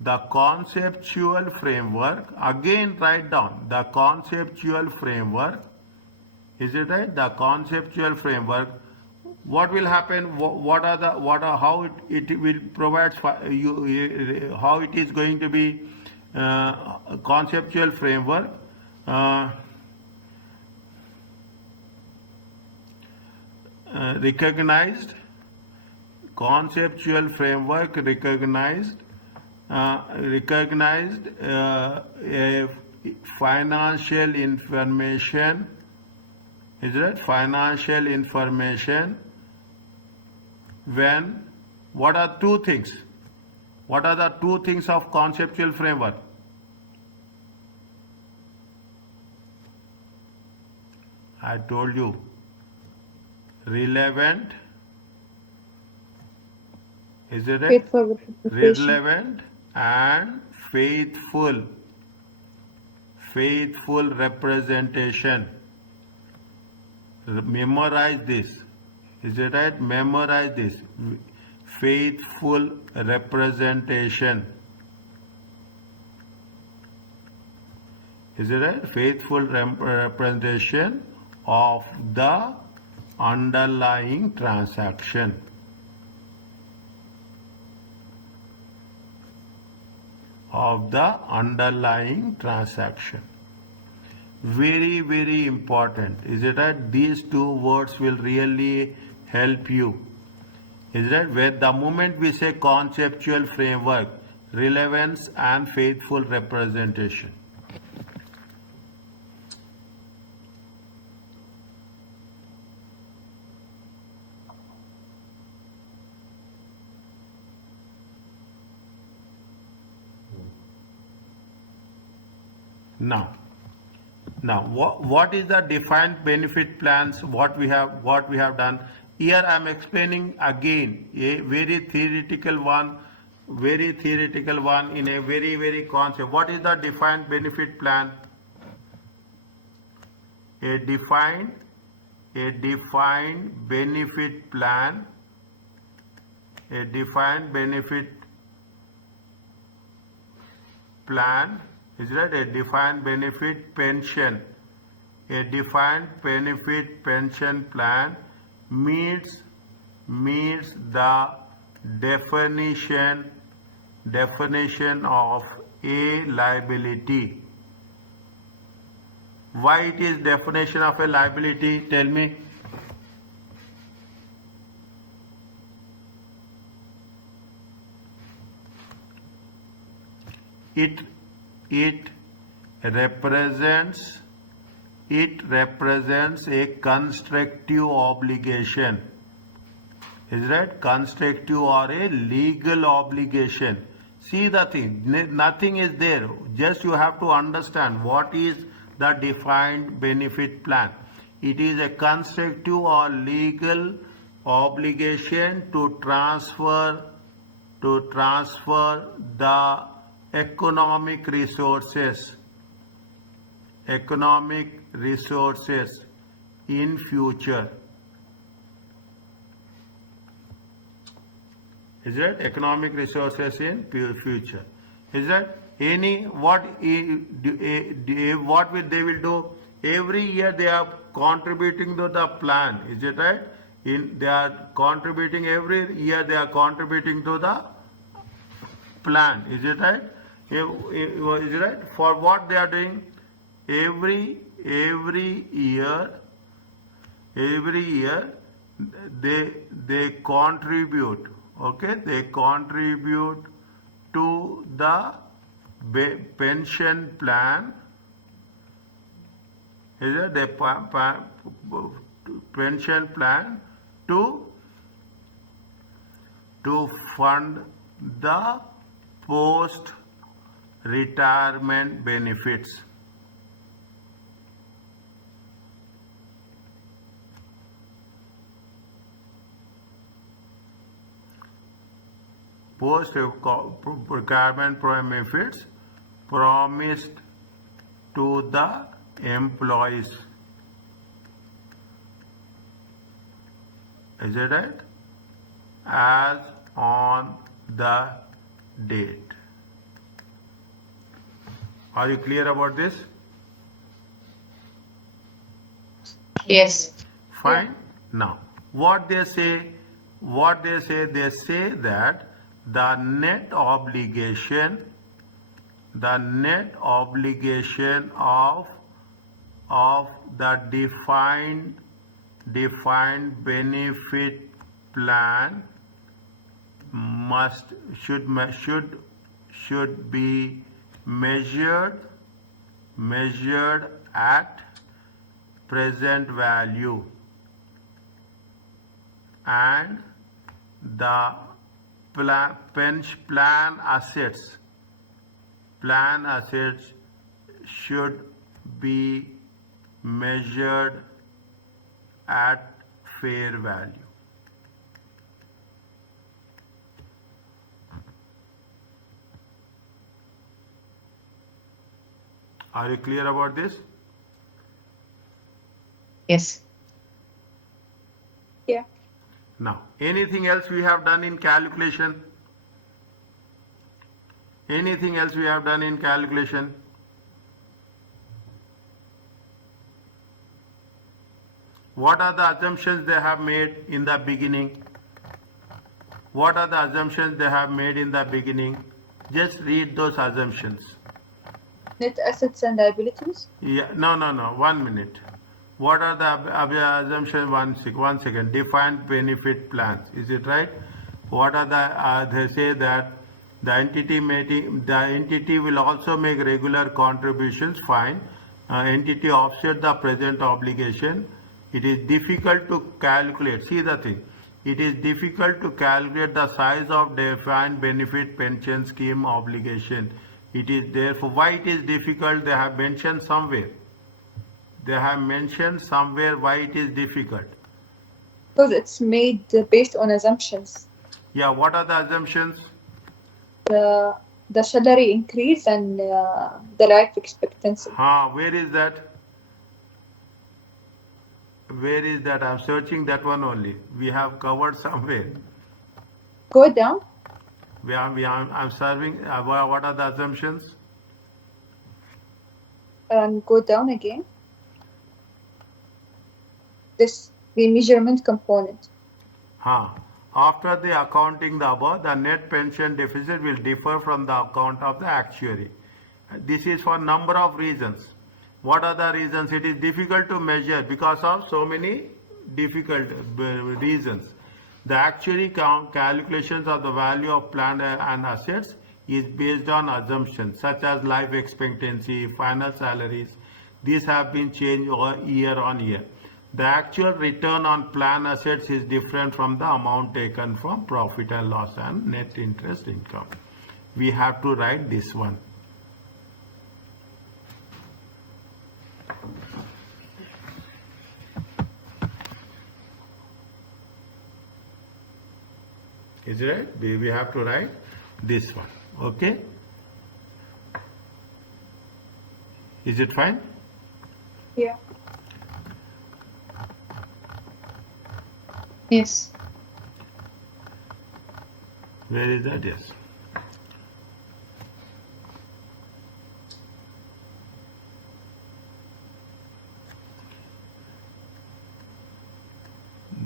the conceptual framework. Again, write down the conceptual framework. Is it right? The conceptual framework. What will happen? How it will provide you? How it is going to be conceptual framework? Recognized conceptual framework recognized a financial information, is that financial information when what are two things? What are the two things of conceptual framework? I told you, relevant, is it right? Faithful representation. Relevant and faithful. Faithful representation. Memorize this. Is it right? Memorize this. Faithful representation. Is it right? Faithful representation of the underlying transaction. Of the underlying transaction. Very, very important. Is it right? These two words will really help you. Is that where the moment we say conceptual framework, relevance and faithful representation. Now, what is the defined benefit plans? What we have done here. I am explaining again a very theoretical one in a very concept. What is the defined benefit plan? A defined benefit plan. A defined benefit plan. Is that a defined benefit pension? A defined benefit pension plan meets the definition of a liability. Why it is definition of a liability? Tell me. It represents a constructive obligation. Is that constructive or a legal obligation? See the thing, nothing is there. Just you have to understand what is the defined benefit plan. It is a constructive or legal obligation to transfer the economic resources in future. Is that economic resources in future? Is that what they will do? Every year they are contributing to the plan. Is it right? They are contributing every year. They are contributing to the plan. Is it right? Is it right? For what they are doing? Every year they contribute. Okay, they contribute to the pension plan. Is it the pension plan to fund the post retirement benefits. Post retirement benefits promised to the employees. Is it right? As on the date. Are you clear about this? Yes. Fine. Now, what they say, they say that the net obligation of the defined benefit plan should be measured at present value, and the plan assets should be measured at fair value. Are you clear about this? Yes. Yeah. Now, anything else we have done in calculation? Anything else we have done in calculation? What are the assumptions they have made in the beginning? What are the assumptions they have made in the beginning? Just read those assumptions. Net assets and liabilities. Yeah, no. 1 minute. What are the assumptions? One second. Defined benefit plans. Is it right? What are the? They say that the entity will also make regular contributions. Fine. Entity offset the present obligation. It is difficult to calculate. See the thing. It is difficult to calculate the size of defined benefit pension scheme obligation. It is therefore why it is difficult. They have mentioned somewhere. They have mentioned somewhere why it is difficult. Because it's made based on assumptions. Yeah, what are the assumptions? The salary increase and the life expectancy. Where is that? Where is that? I'm searching that one only. We have covered somewhere. Go down. I'm serving. What are the assumptions? And go down again. This remeasurement component. After the accounting the above, the net pension deficit will differ from the account of the actuary. This is for number of reasons. What are the reasons? It is difficult to measure because of so many difficult reasons. The actuary calculations of the value of plant and assets is based on assumptions such as life expectancy, final salaries. These have been changed year on year. The actual return on plan assets is different from the amount taken from profit and loss and net interest income. We have to write this one. Is it right? We have to write this one. Okay? Is it fine? Yeah. Yes. Where is that? Yes.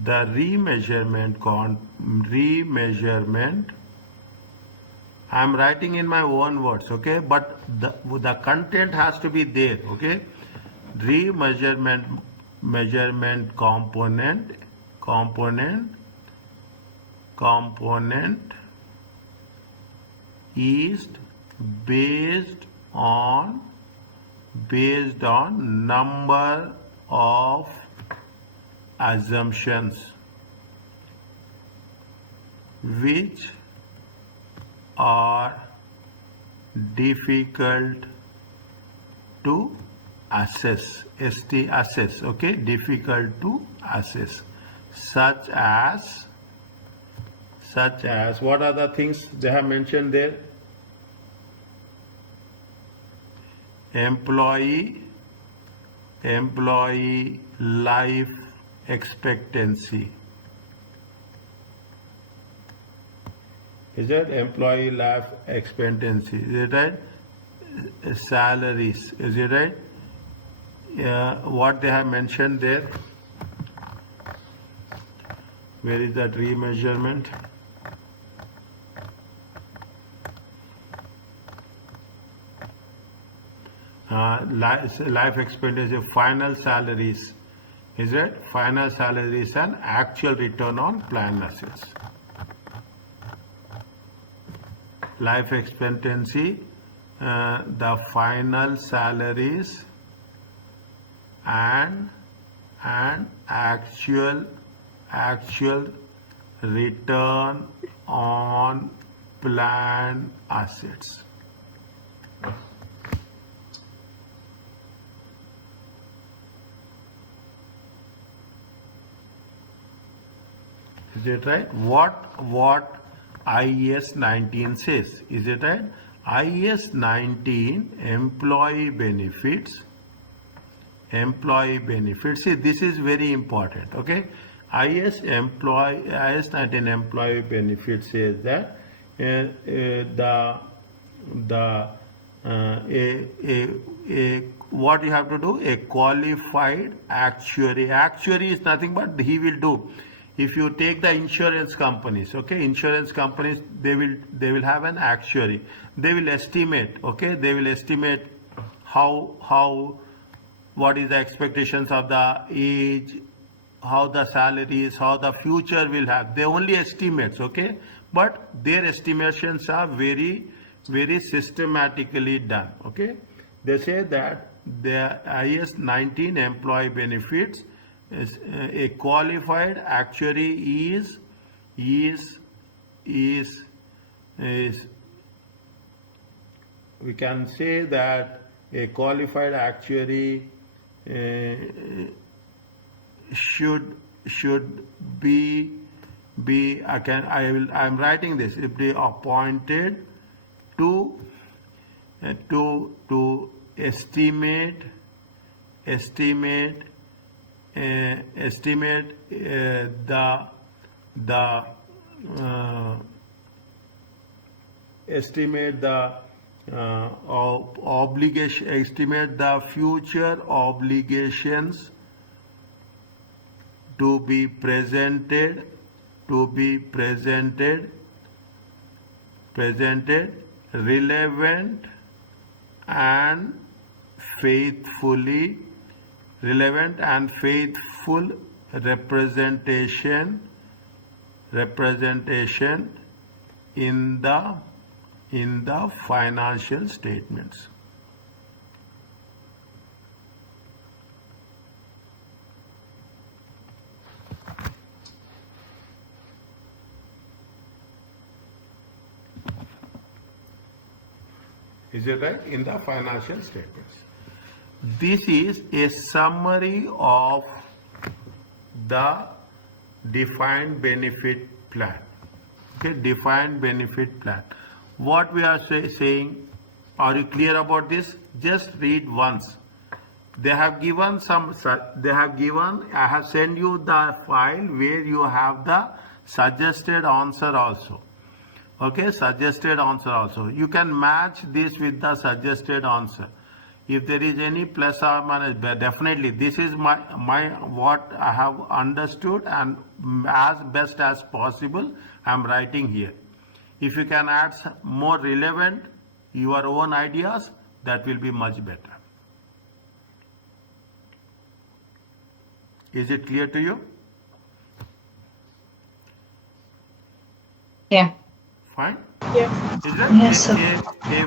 The remeasurement, I am writing in my own words, okay? But the content has to be there, okay? Measurement component is based on number of assumptions which are difficult to assess. Assess, okay? Difficult to assess. Such as what are the things they have mentioned there? Employee life expectancy. Is that employee life expectancy? Is it right? Salaries. Is it right? What they have mentioned there? Where is that remeasurement? Life expectancy, final salaries. Is it? Final salaries and actual return on plan assets. Life expectancy, the final salaries and actual return on planned assets. Is it right? What IAS 19 says? Is it right? IAS 19 employee benefits. See, this is very important. Okay, IAS 19 employee benefits says that what you have to do, a qualified actuary. Actuary is nothing but he will do. If you take the insurance companies, okay, insurance companies, they will have an actuary. They will estimate, okay, they will estimate how what is the expectations of the age, how the salaries, how the future will have. They only estimates, okay, but their estimations are very systematically done. Okay, they say that the IAS 19 employee benefits is a qualified actuary is we can say that a qualified actuary should be I'm writing this, if they appointed to estimate obligation, estimate the future obligations to be presented relevant and faithful representation in the financial statements. Is it right? In the financial statements. This is a summary of the defined benefit plan. Okay, defined benefit plan. What we are saying, are you clear about this? Just read once. They have given I have sent you the file where you have the suggested answer also. Okay, suggested answer also. You can match this with the suggested answer. If there is any plus or minus, definitely this is my what I have understood, and as best as possible I am writing here. If you can add more relevant your own ideas, that will be much better. Is it clear to you? Yeah. Fine? Yes. Is that Yes, sir. a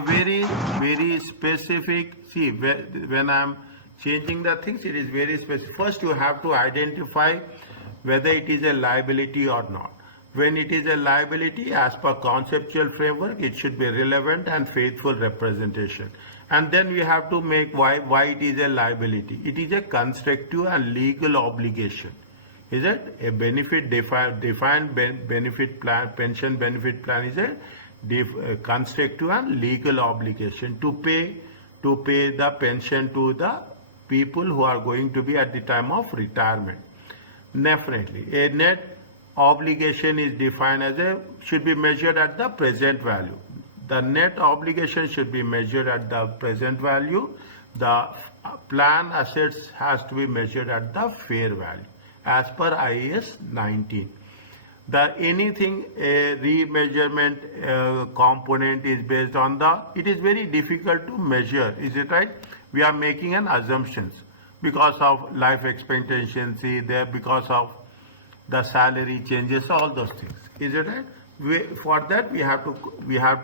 very specific, see, when I'm changing the things, it is very specific. First you have to identify whether it is a liability or not. When it is a liability, as per conceptual framework, it should be relevant and faithful representation. And then we have to make why it is a liability. It is a constructive and legal obligation. Is it a benefit defined benefit plan, pension benefit plan is a constructive and legal obligation to pay the pension to the people who are going to be at the time of retirement. Definitely, a net obligation is defined as should be measured at the present value. The net obligation should be measured at the present value. The plan assets has to be measured at the fair value as per IAS 19. Anything a remeasurement component is based on it is very difficult to measure. Is it right? We are making an assumptions because of life expectancy there, because of the salary changes, all those things. Is it right? For that we have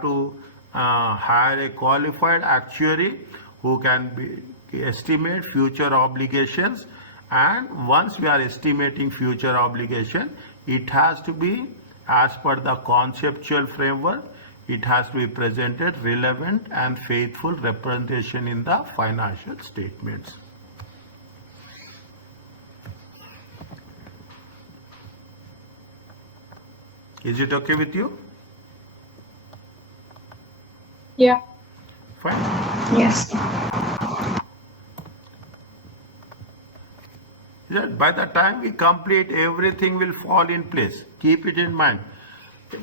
to hire a qualified actuary who can estimate future obligations, and once we are estimating future obligation, it has to be as per the conceptual framework, it has to be presented relevant and faithful representation in the financial statements. Is it okay with you? Yeah. Fine. Yes. By the time we complete, everything will fall in place. Keep it in mind.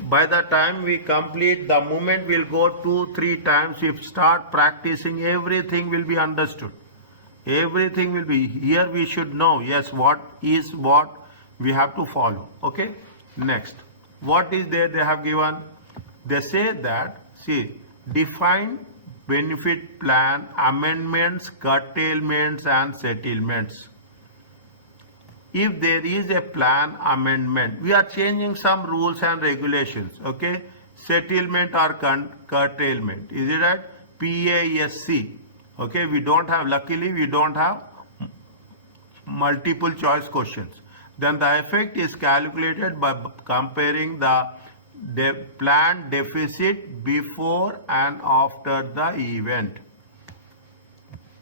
By the time we complete, the moment will go 2-3 times. If start practicing, everything will be understood. Everything will be here. We should know, yes, what is what we have to follow. Okay. Next, what is there? They have given. They say that, see, define benefit plan, amendments, curtailments, and settlements. If there is a plan amendment, we are changing some rules and regulations, okay? Settlement or curtailment, is it at PASC? Okay, we don't have, luckily we don't have multiple choice questions. Then the effect is calculated by comparing the planned deficit before and after the event.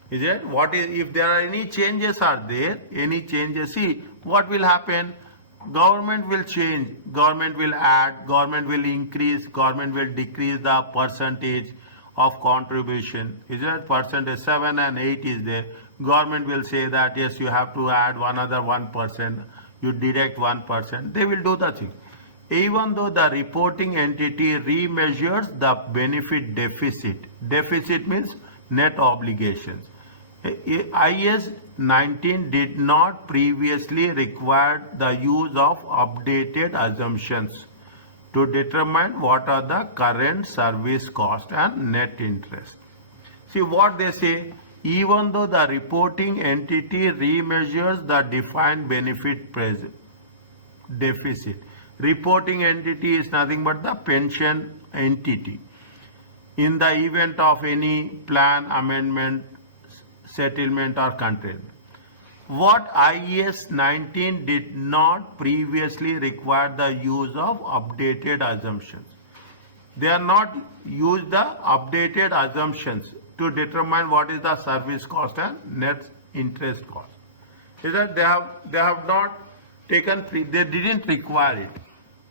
Is it? What is, if there are any changes are there, any changes, see what will happen, government will change, government will add, government will increase, government will decrease the percentage of contribution. Is it? Percentage 7 and 8 is there. Government will say that yes, you have to add another 1%, you deduct 1%, they will do the thing. Even though the reporting entity remeasures the benefit deficit, deficit means net obligations. IAS 19 did not previously require the use of updated assumptions to determine what are the current service cost and net interest. See what they say, even though the reporting entity remeasures the defined benefit deficit. Reporting entity is nothing but the pension entity. In the event of any plan amendment, settlement or curtailment. What IAS 19 did not previously require the use of updated assumptions. They are not used the updated assumptions to determine what is the service cost and net interest cost. Is that they have not taken, they didn't require it.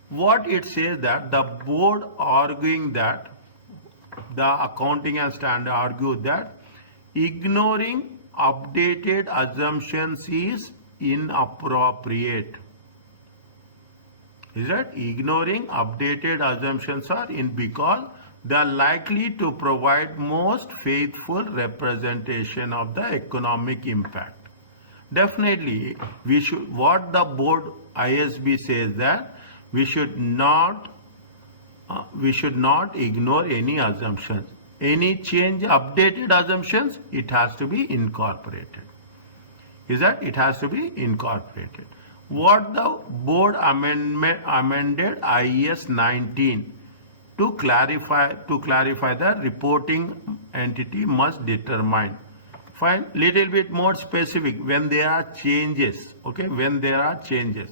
What it says that the board arguing that, the accounting and standard argue that ignoring updated assumptions is inappropriate. Is that ignoring updated assumptions are in because they are likely to provide most faithful representation of the economic impact. Definitely, we should, what the board ISB says that we should not ignore any assumptions. Any change, updated assumptions, it has to be incorporated. Is that it has to be incorporated. What the board amended IAS 19 to clarify the reporting entity must determine. Fine, little bit more specific when there are changes. Okay, when there are changes.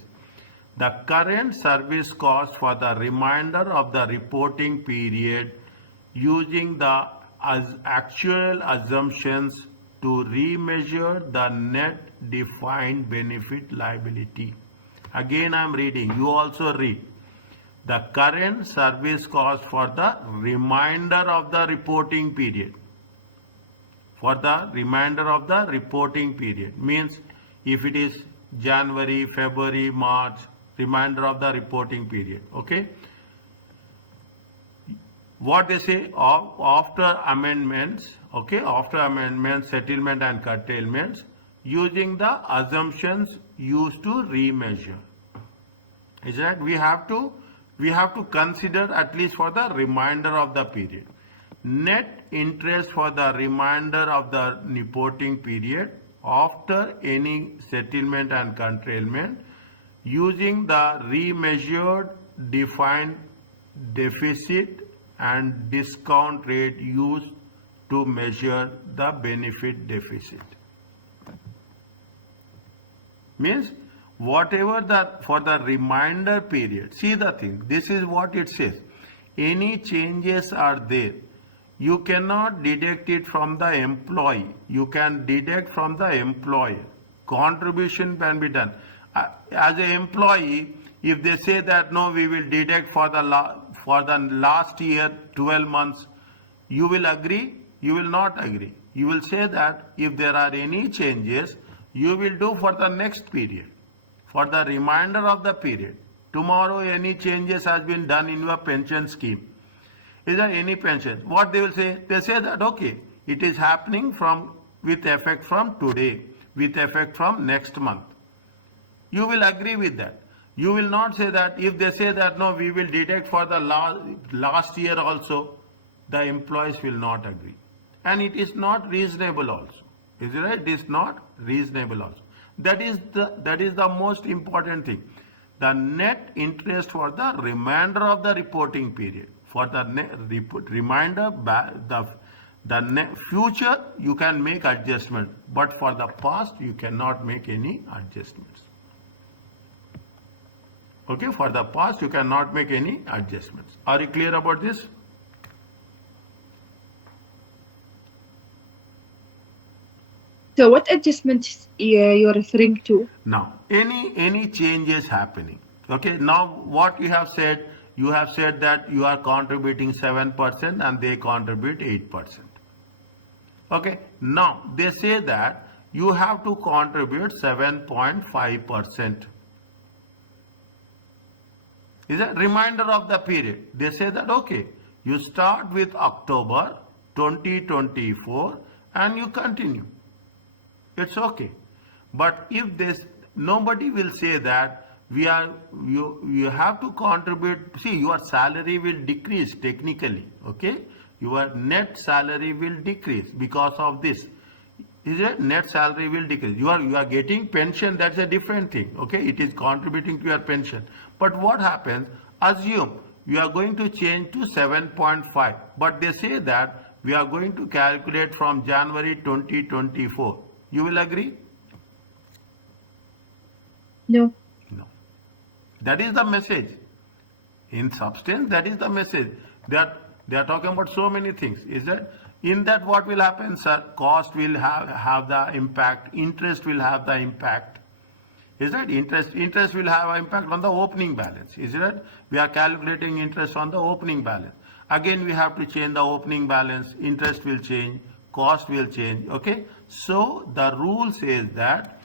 The current service cost for the remainder of the reporting period using the actual assumptions to remeasure the net defined benefit liability. Again, I am reading. You also read. The current service cost for the remainder of the reporting period. For the remainder of the reporting period means if it is January, February, March, remainder of the reporting period. Okay. What they say after amendments, okay, after amendments, settlement and curtailments, using the assumptions used to remeasure. Is that we have to consider at least for the remainder of the period. Net interest for the remainder of the reporting period after any settlement and curtailment using the remeasured defined deficit and discount rate used to measure the benefit deficit. Means whatever for the remainder period. See the thing, this is what it says. Any changes are there. You cannot deduct it from the employee. You can deduct from the employer. Contribution can be done. As an employee, if they say that no, we will deduct for the last year 12 months, you will agree? You will not agree. You will say that if there are any changes, you will do for the next period, for the remainder of the period. Tomorrow any changes has been done in your pension scheme. Is there any pension? What they will say? They say that okay, it is happening with effect from today, with effect from next month. You will agree with that. You will not say that if they say that no, we will deduct for the last year also, the employees will not agree. And it is not reasonable also. Is it right? It is not reasonable also. That is the most important thing. The net interest for the remainder of the reporting period. For the remainder, the future you can make adjustment, but for the past you cannot make any adjustments. Okay, for the past you cannot make any adjustments. Are you clear about this? So what adjustments you're referring to? Now, any changes happening. Okay, now what you have said that you are contributing 7% and they contribute 8%. Okay, now they say that you have to contribute 7.5%. Is a reminder of the period. They say that okay, you start with October 2024 and you continue. It's okay. But if nobody will say that you have to contribute. See, your salary will decrease technically. Okay, your net salary will decrease because of this. Is it? Net salary will decrease. You are getting pension. That's a different thing. Okay, it is contributing to your pension. But what happens? Assume you are going to change to 7.5. But they say that we are going to calculate from January 2024. You will agree? No. No. That is the message. In substance, that is the message. They are talking about so many things. Is that? In that what will happen, sir? Cost will have the impact. Interest will have the impact. Is that? Interest will have an impact on the opening balance. Is that? We are calculating interest on the opening balance. Again, we have to change the opening balance. Interest will change. Cost will change. Okay. So the rule says that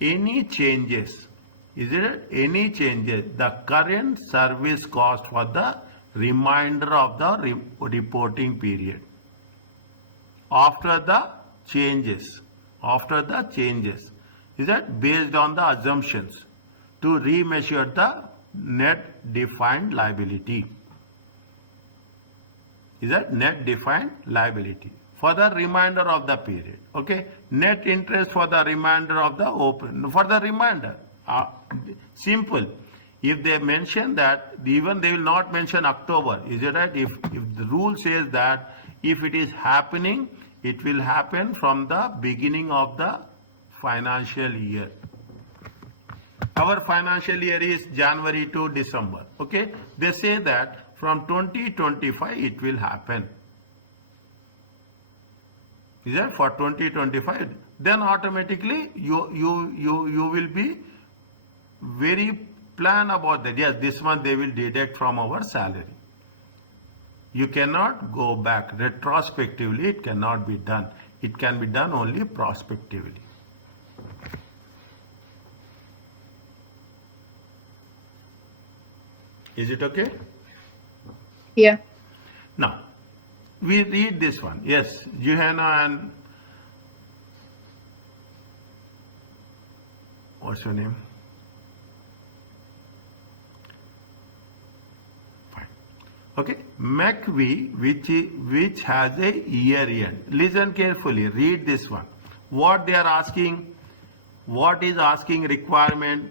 any changes, is it? Any changes, the current service cost for the remainder of the reporting period. After the changes, is that based on the assumptions to remeasure the net defined liability. Is that net defined liability for the remainder of the period. Okay, net interest for the remainder of the for the remainder. Simple. If they mention that, even they will not mention October. Is it right? If the rule says that if it is happening, it will happen from the beginning of the financial year. Our financial year is January to December. Okay, they say that from 2025 it will happen. Is that for 2025? Then automatically you will be very plan about that. Yes, this month they will deduct from our salary. You cannot go back retrospectively. It cannot be done. It can be done only prospectively. Is it okay? Yeah. Now, we read this one. Yes, Johanna and what's your name? Fine. Okay, McV, which has a year end. Listen carefully. Read this one. What they are asking? What is asking requirement?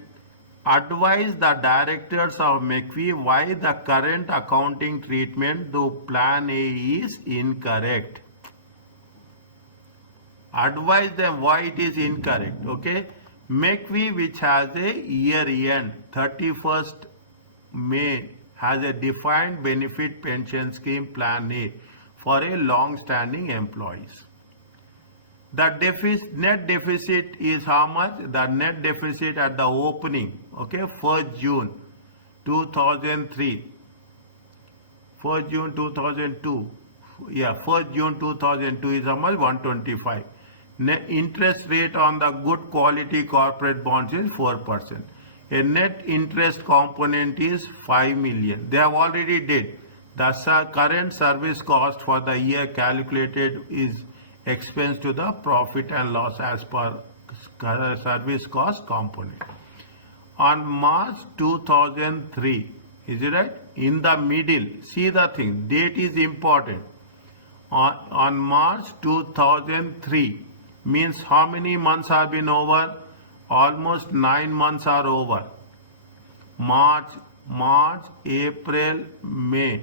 Advise the directors of McVie why the current accounting treatment to Plan A is incorrect. Advise them why it is incorrect. Okay. McVie, which has a year end 31st May, has a defined benefit pension scheme plan A for a long-standing employees. The net deficit is how much? The net deficit at the opening, okay, 1st June 2003, 1st June 2002, yeah, 1st June 2002 is how much? 125. Net interest rate on the good quality corporate bonds is 4%. A net interest component is 5 million. They have already did. The current service cost for the year calculated is expense to the profit and loss as per service cost component. On March 2003, is it right? In the middle, see the thing, date is important. On March 2003, means how many months have been over? Almost 9 months are over. March, April, May.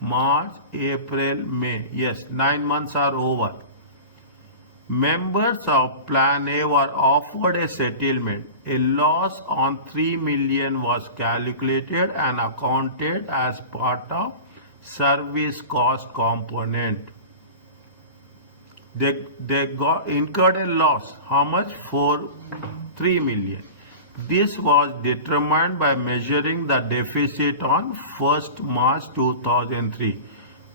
March, April, May. Yes, 9 months are over. Members of Plan A were offered a settlement. A loss on 3 million was calculated and accounted as part of service cost component. They incurred a loss. How much? 3 million. This was determined by measuring the deficit on 1st March 2003,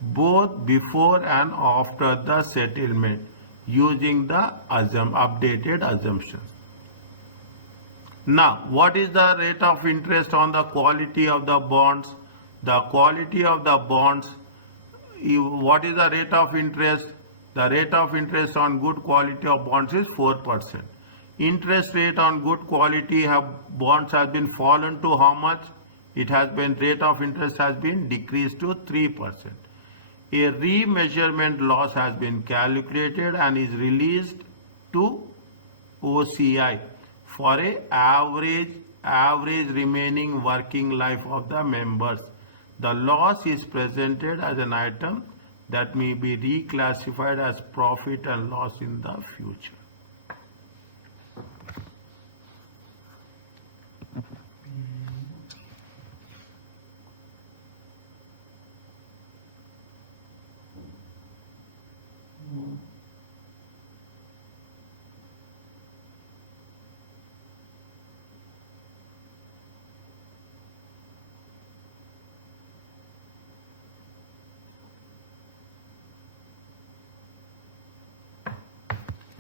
both before and after the settlement, using the updated assumptions. Now, what is the rate of interest on the quality of the bonds? The quality of the bonds, what is the rate of interest? The rate of interest on good quality of bonds is 4%. Interest rate on good quality bonds has been fallen to how much? It has been, rate of interest has been decreased to 3%. A remeasurement loss has been calculated and is released to OCI for a average remaining working life of the members. The loss is presented as an item that may be reclassified as profit and loss in the future.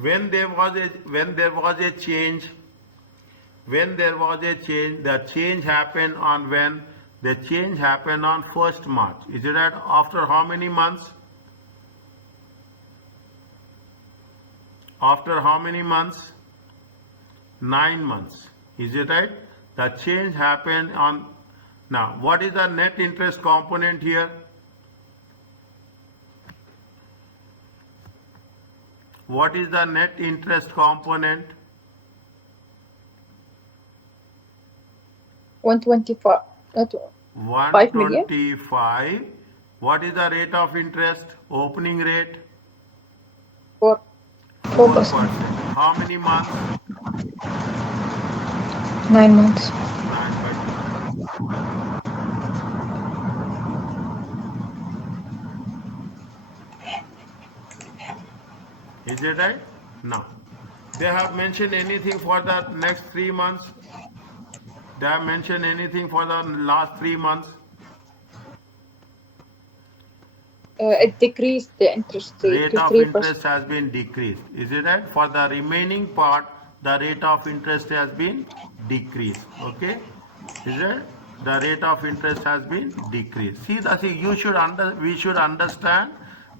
When there was a change, the change happened on when? The change happened on 1st March. Is it right? After how many months? After how many months? 9 months. Is it right? The change happened on, now what is the net interest component here? What is the net interest component? 125. 5 million. 125. What is the rate of interest? Opening rate? 4%. How many months? 9 months. 9 by 2. Is it right? No. They have mentioned anything for the next 3 months? They have mentioned anything for the last 3 months? It decreased the interest rate Rate to of 3%. interest has been decreased. Is it right? For the remaining part, the rate of interest has been decreased. Okay? Is it? The rate of interest has been decreased. See, we should understand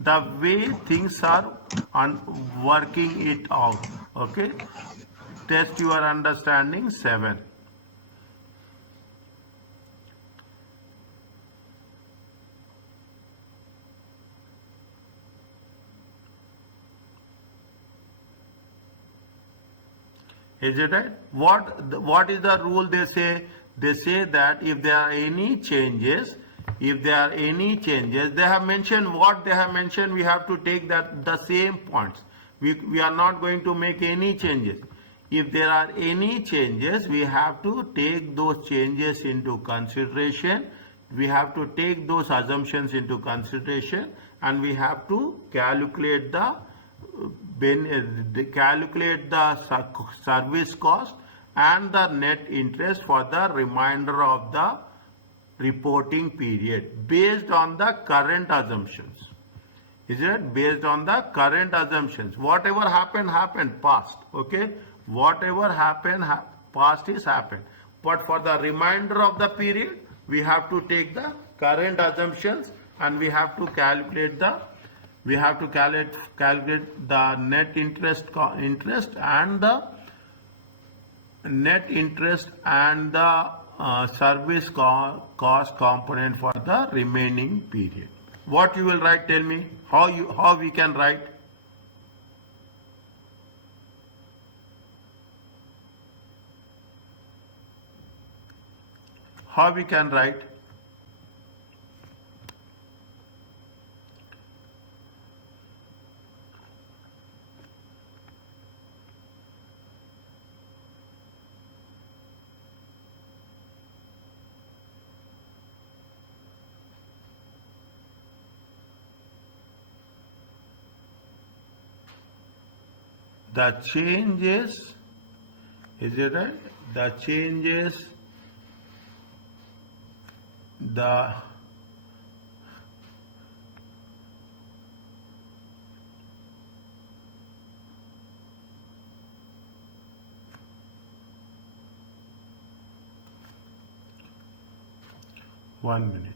the way things are working it out. Okay? Test your understanding 7. Is it right? What is the rule they say? They say that if there are any changes, they have mentioned what they have mentioned, we have to take the same points. We are not going to make any changes. if there are any changes, we have to take those changes into consideration. We have to take those assumptions into consideration, and we have to calculate the service cost and the net interest for the remainder of the reporting period based on the current assumptions. Is it based on the current assumptions? Whatever happened, past. Okay, whatever happened, past is happened. But for the remainder of the period, we have to take the current assumptions, and we have to calculate the net interest and the net interest and the service cost component for the remaining period. What you will write? Tell me how we can write. How we can write? The changes, is it right? The changes, the one minute.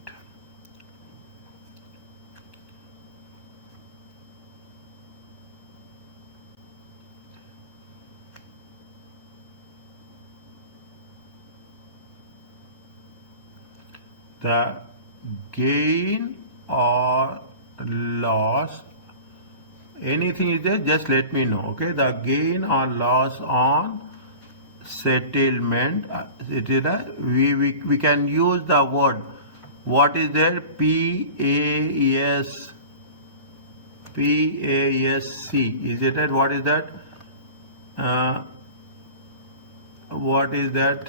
The gain or loss, anything is there, just let me know. Okay, the gain or loss on settlement, it is we can use the word, what is there, PASC, is it that? What is that? What is that?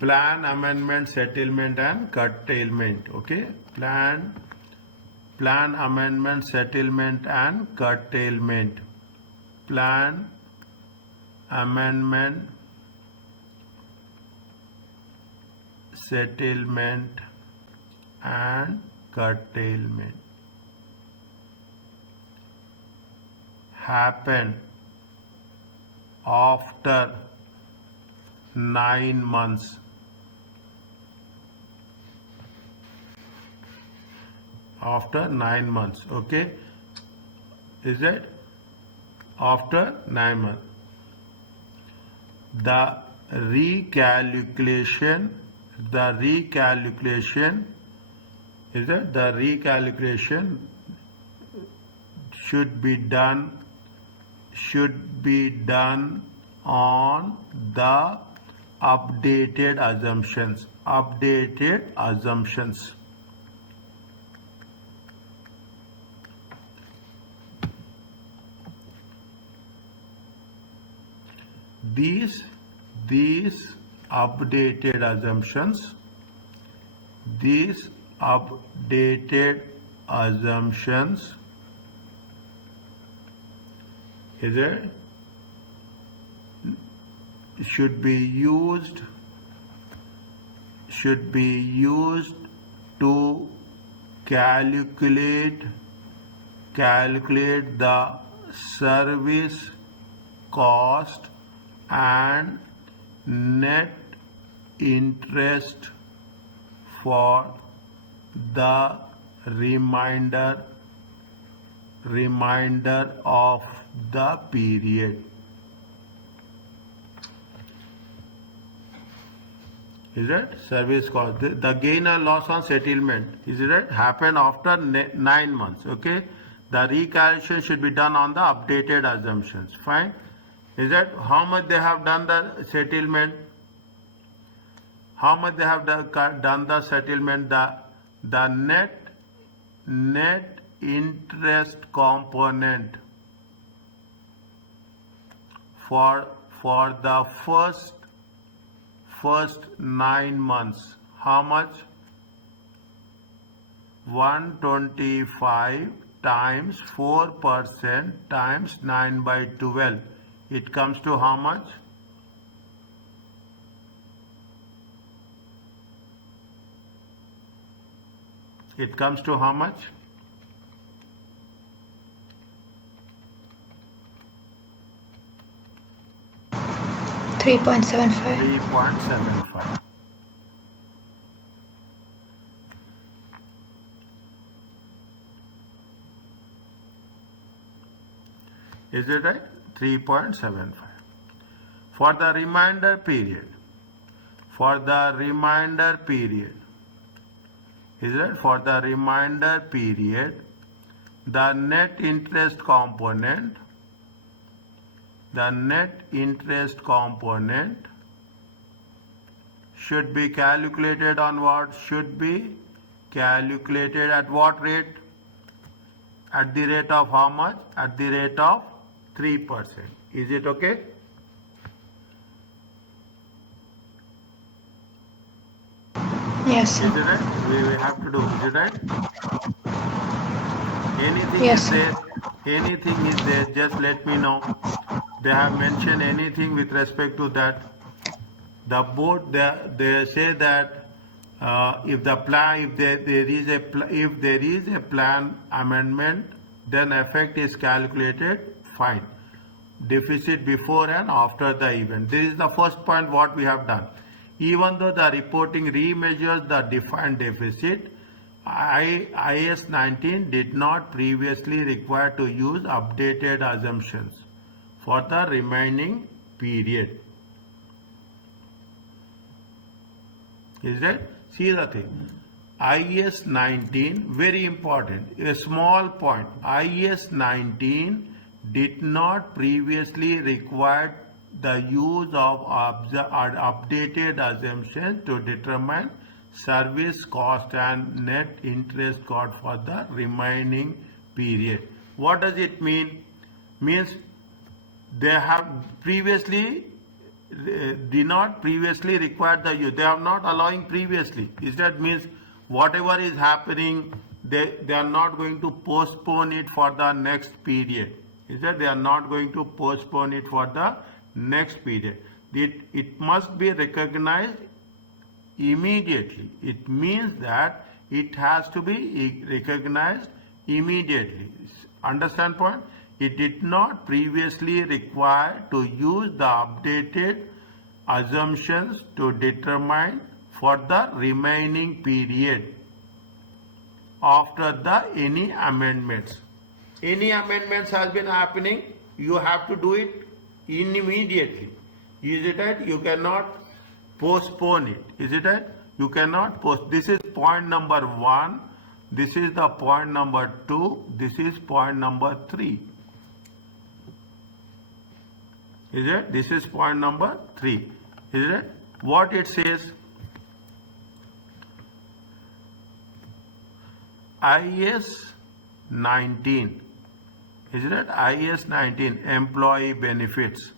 Plan amendment, settlement and curtailment. Okay, plan amendment, settlement and curtailment. Plan amendment, settlement and curtailment happen after 9 months. After 9 months. Okay, is it after 9 months? The recalculation, is it? The recalculation should be done on the updated assumptions. These updated assumptions, is it, should be used to calculate the service cost and net interest for the remainder of the period. Is it? Service cost. The gain or loss on settlement, is it? Happened after 9 months. Okay. The recalculation should be done on the updated assumptions. Fine. Is that how much they have done the settlement? How much they have done the settlement? The net interest component for the first 9 months. How much? 125 times 4% times 9 by 12. It comes to how much? It comes to how much? 3.75. 3.75. Is it right? 3.75. For the remainder period. For the remainder period. Is it? For the remainder period, the net interest component should be calculated on what? Should be calculated at what rate? At the rate of how much? At the rate of 3%. Is it okay? Yes, Is sir. it right? We have to do. Is it right? Anything Yes, is sir. there? Anything is there? Just let me know. They have mentioned anything with respect to that. The board they say that if there is a plan amendment, then effect is calculated. Fine. Deficit before and after the event. This is the first point what we have done. Even though the reporting remeasures the defined deficit, IAS 19 did not previously require to use updated assumptions for the remaining period. Is that? See the thing. IAS 19, very important, a small point. IAS 19 did not previously require the use of updated assumptions to determine service cost and net interest cost for the remaining period. What does it mean? Means they have previously did not previously require the use. They are not allowing previously. Is that means whatever is happening, they are not going to postpone it for the next period. Is that they are not going to postpone it for the next period. It must be recognized immediately. It means that it has to be recognized immediately. Understand point? It did not previously require to use the updated assumptions to determine for the remaining period after the any amendments. Any amendments has been happening, you have to do it immediately. Is it right? You cannot postpone it. Is it right? You cannot post. This is point number 1. This is the point number 2. This is point number 3. Is it? This is point number 3. Is it? What it says? IAS 19. Is it? IAS 19, employee benefits.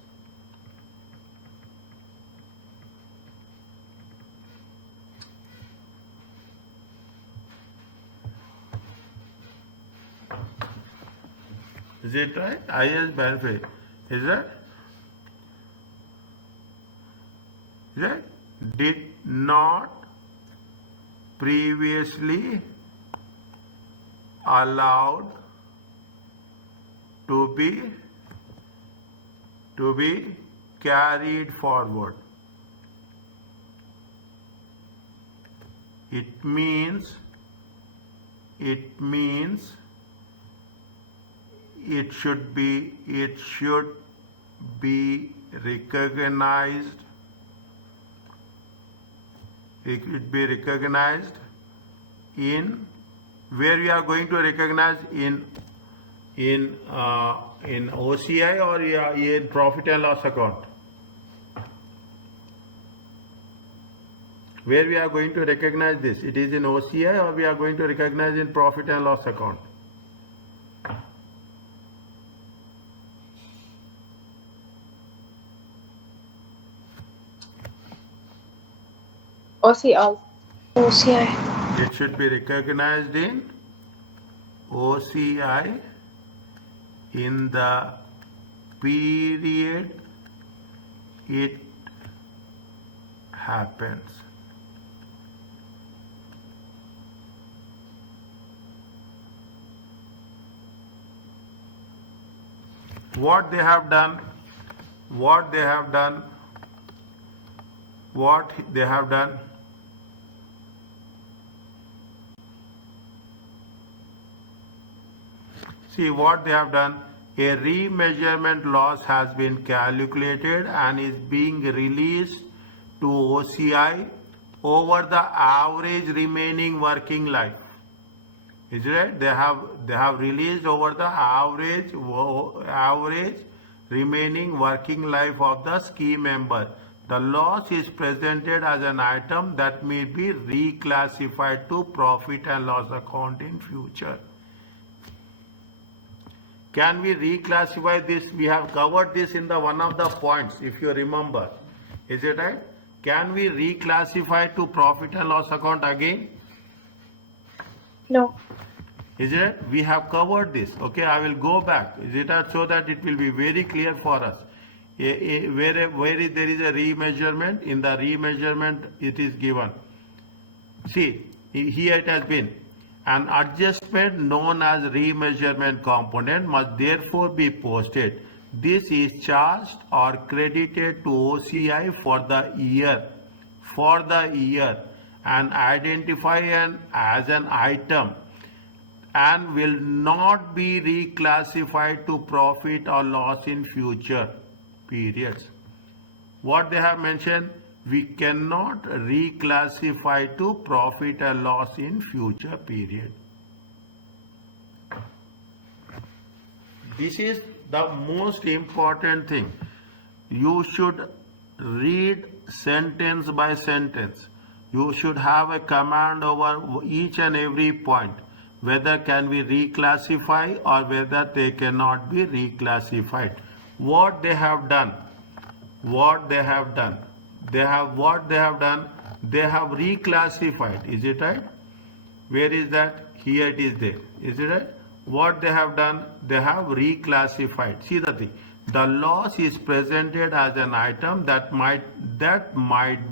Is it right? IAS benefit. Is it? Did not previously allowed to be carried forward. It means it should be recognized. It should be recognized in where we are going to recognize in OCI or in profit and loss account. Where we are going to recognize this? It is in OCI or we are going to recognize in profit and loss account? OCI. OCI. It should be recognized in OCI in the period it happens. What they have done, what they have done, what they have done. See what they have done. A remeasurement loss has been calculated and is being released to OCI over the average remaining working life. Is it right? They have released over the average remaining working life of the scheme member. The loss is presented as an item that may be reclassified to profit and loss account in future. Can we reclassify this? We have covered this in the one of the points, if you remember. Is it right? Can we reclassify to profit and loss account again? No. Is it? We have covered this. Okay, I will go back. Is it right? So that it will be very clear for us. Where there is a remeasurement, in the remeasurement it is given. See, here it has been. An adjustment known as remeasurement component must therefore be posted. This is charged or credited to OCI for the year. And identify as an item and will not be reclassified to profit or loss in future periods. What they have mentioned, we cannot reclassify to profit or loss in future period. This is the most important thing. You should read sentence by sentence. You should have a command over each and every point, whether can be reclassify or whether they cannot be reclassified. What they have done, they have reclassified. Is it right? Where is that? Here it is there. Is it right? What they have done, they have reclassified. See the thing. The loss is presented as an item that might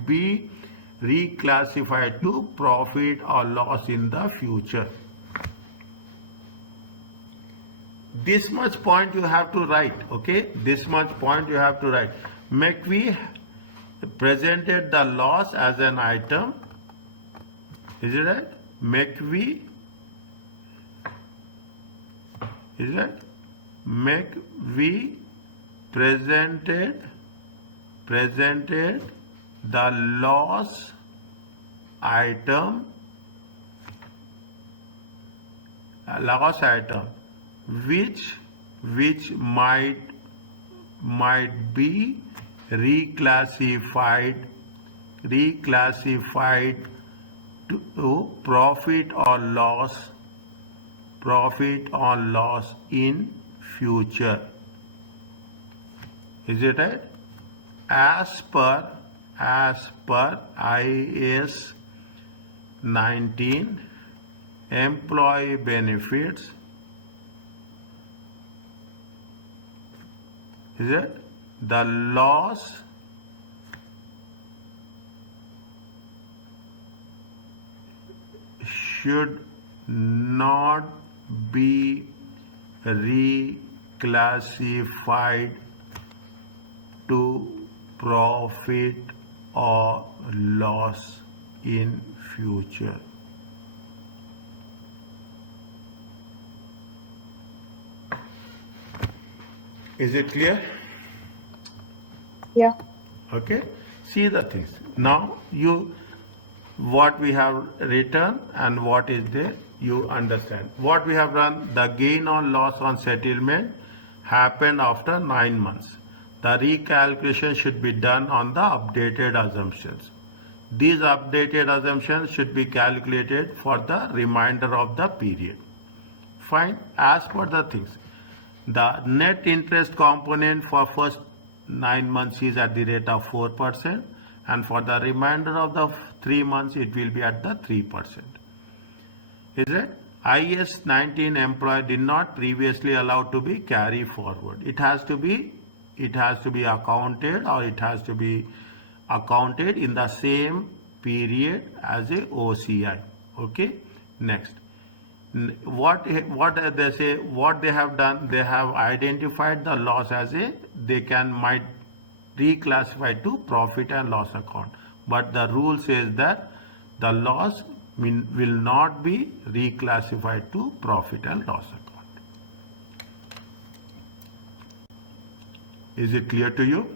be reclassified to profit or loss in the future. This much point you have to write. Okay, this much point you have to write. McVie presented the loss as an item. Is it right? McVie. Is it right? McVie presented the loss item which might be reclassified to profit or loss in future. Is it right? As per IAS 19, employee benefits, is it? The loss should not be reclassified to profit or loss in future. Is it clear? Yeah. Okay. See the things. Now what we have written and what is there, you understand. What we have done, the gain or loss on settlement happened after 9 months. The recalculation should be done on the updated assumptions. These updated assumptions should be calculated for the remainder of the period. Fine. As per the things, the net interest component for first 9 months is at the rate of 4%, and for the remainder of the 3 months it will be at the 3%. Is it? IAS 19 employee did not previously allowed to be carry forward. It has to be accounted, or it has to be accounted in the same period as a OCI. Okay. Next, what they say, what they have done, they have identified the loss as might reclassify to profit and loss account, but the rule says that the loss will not be reclassified to profit and loss account. Is it clear to you?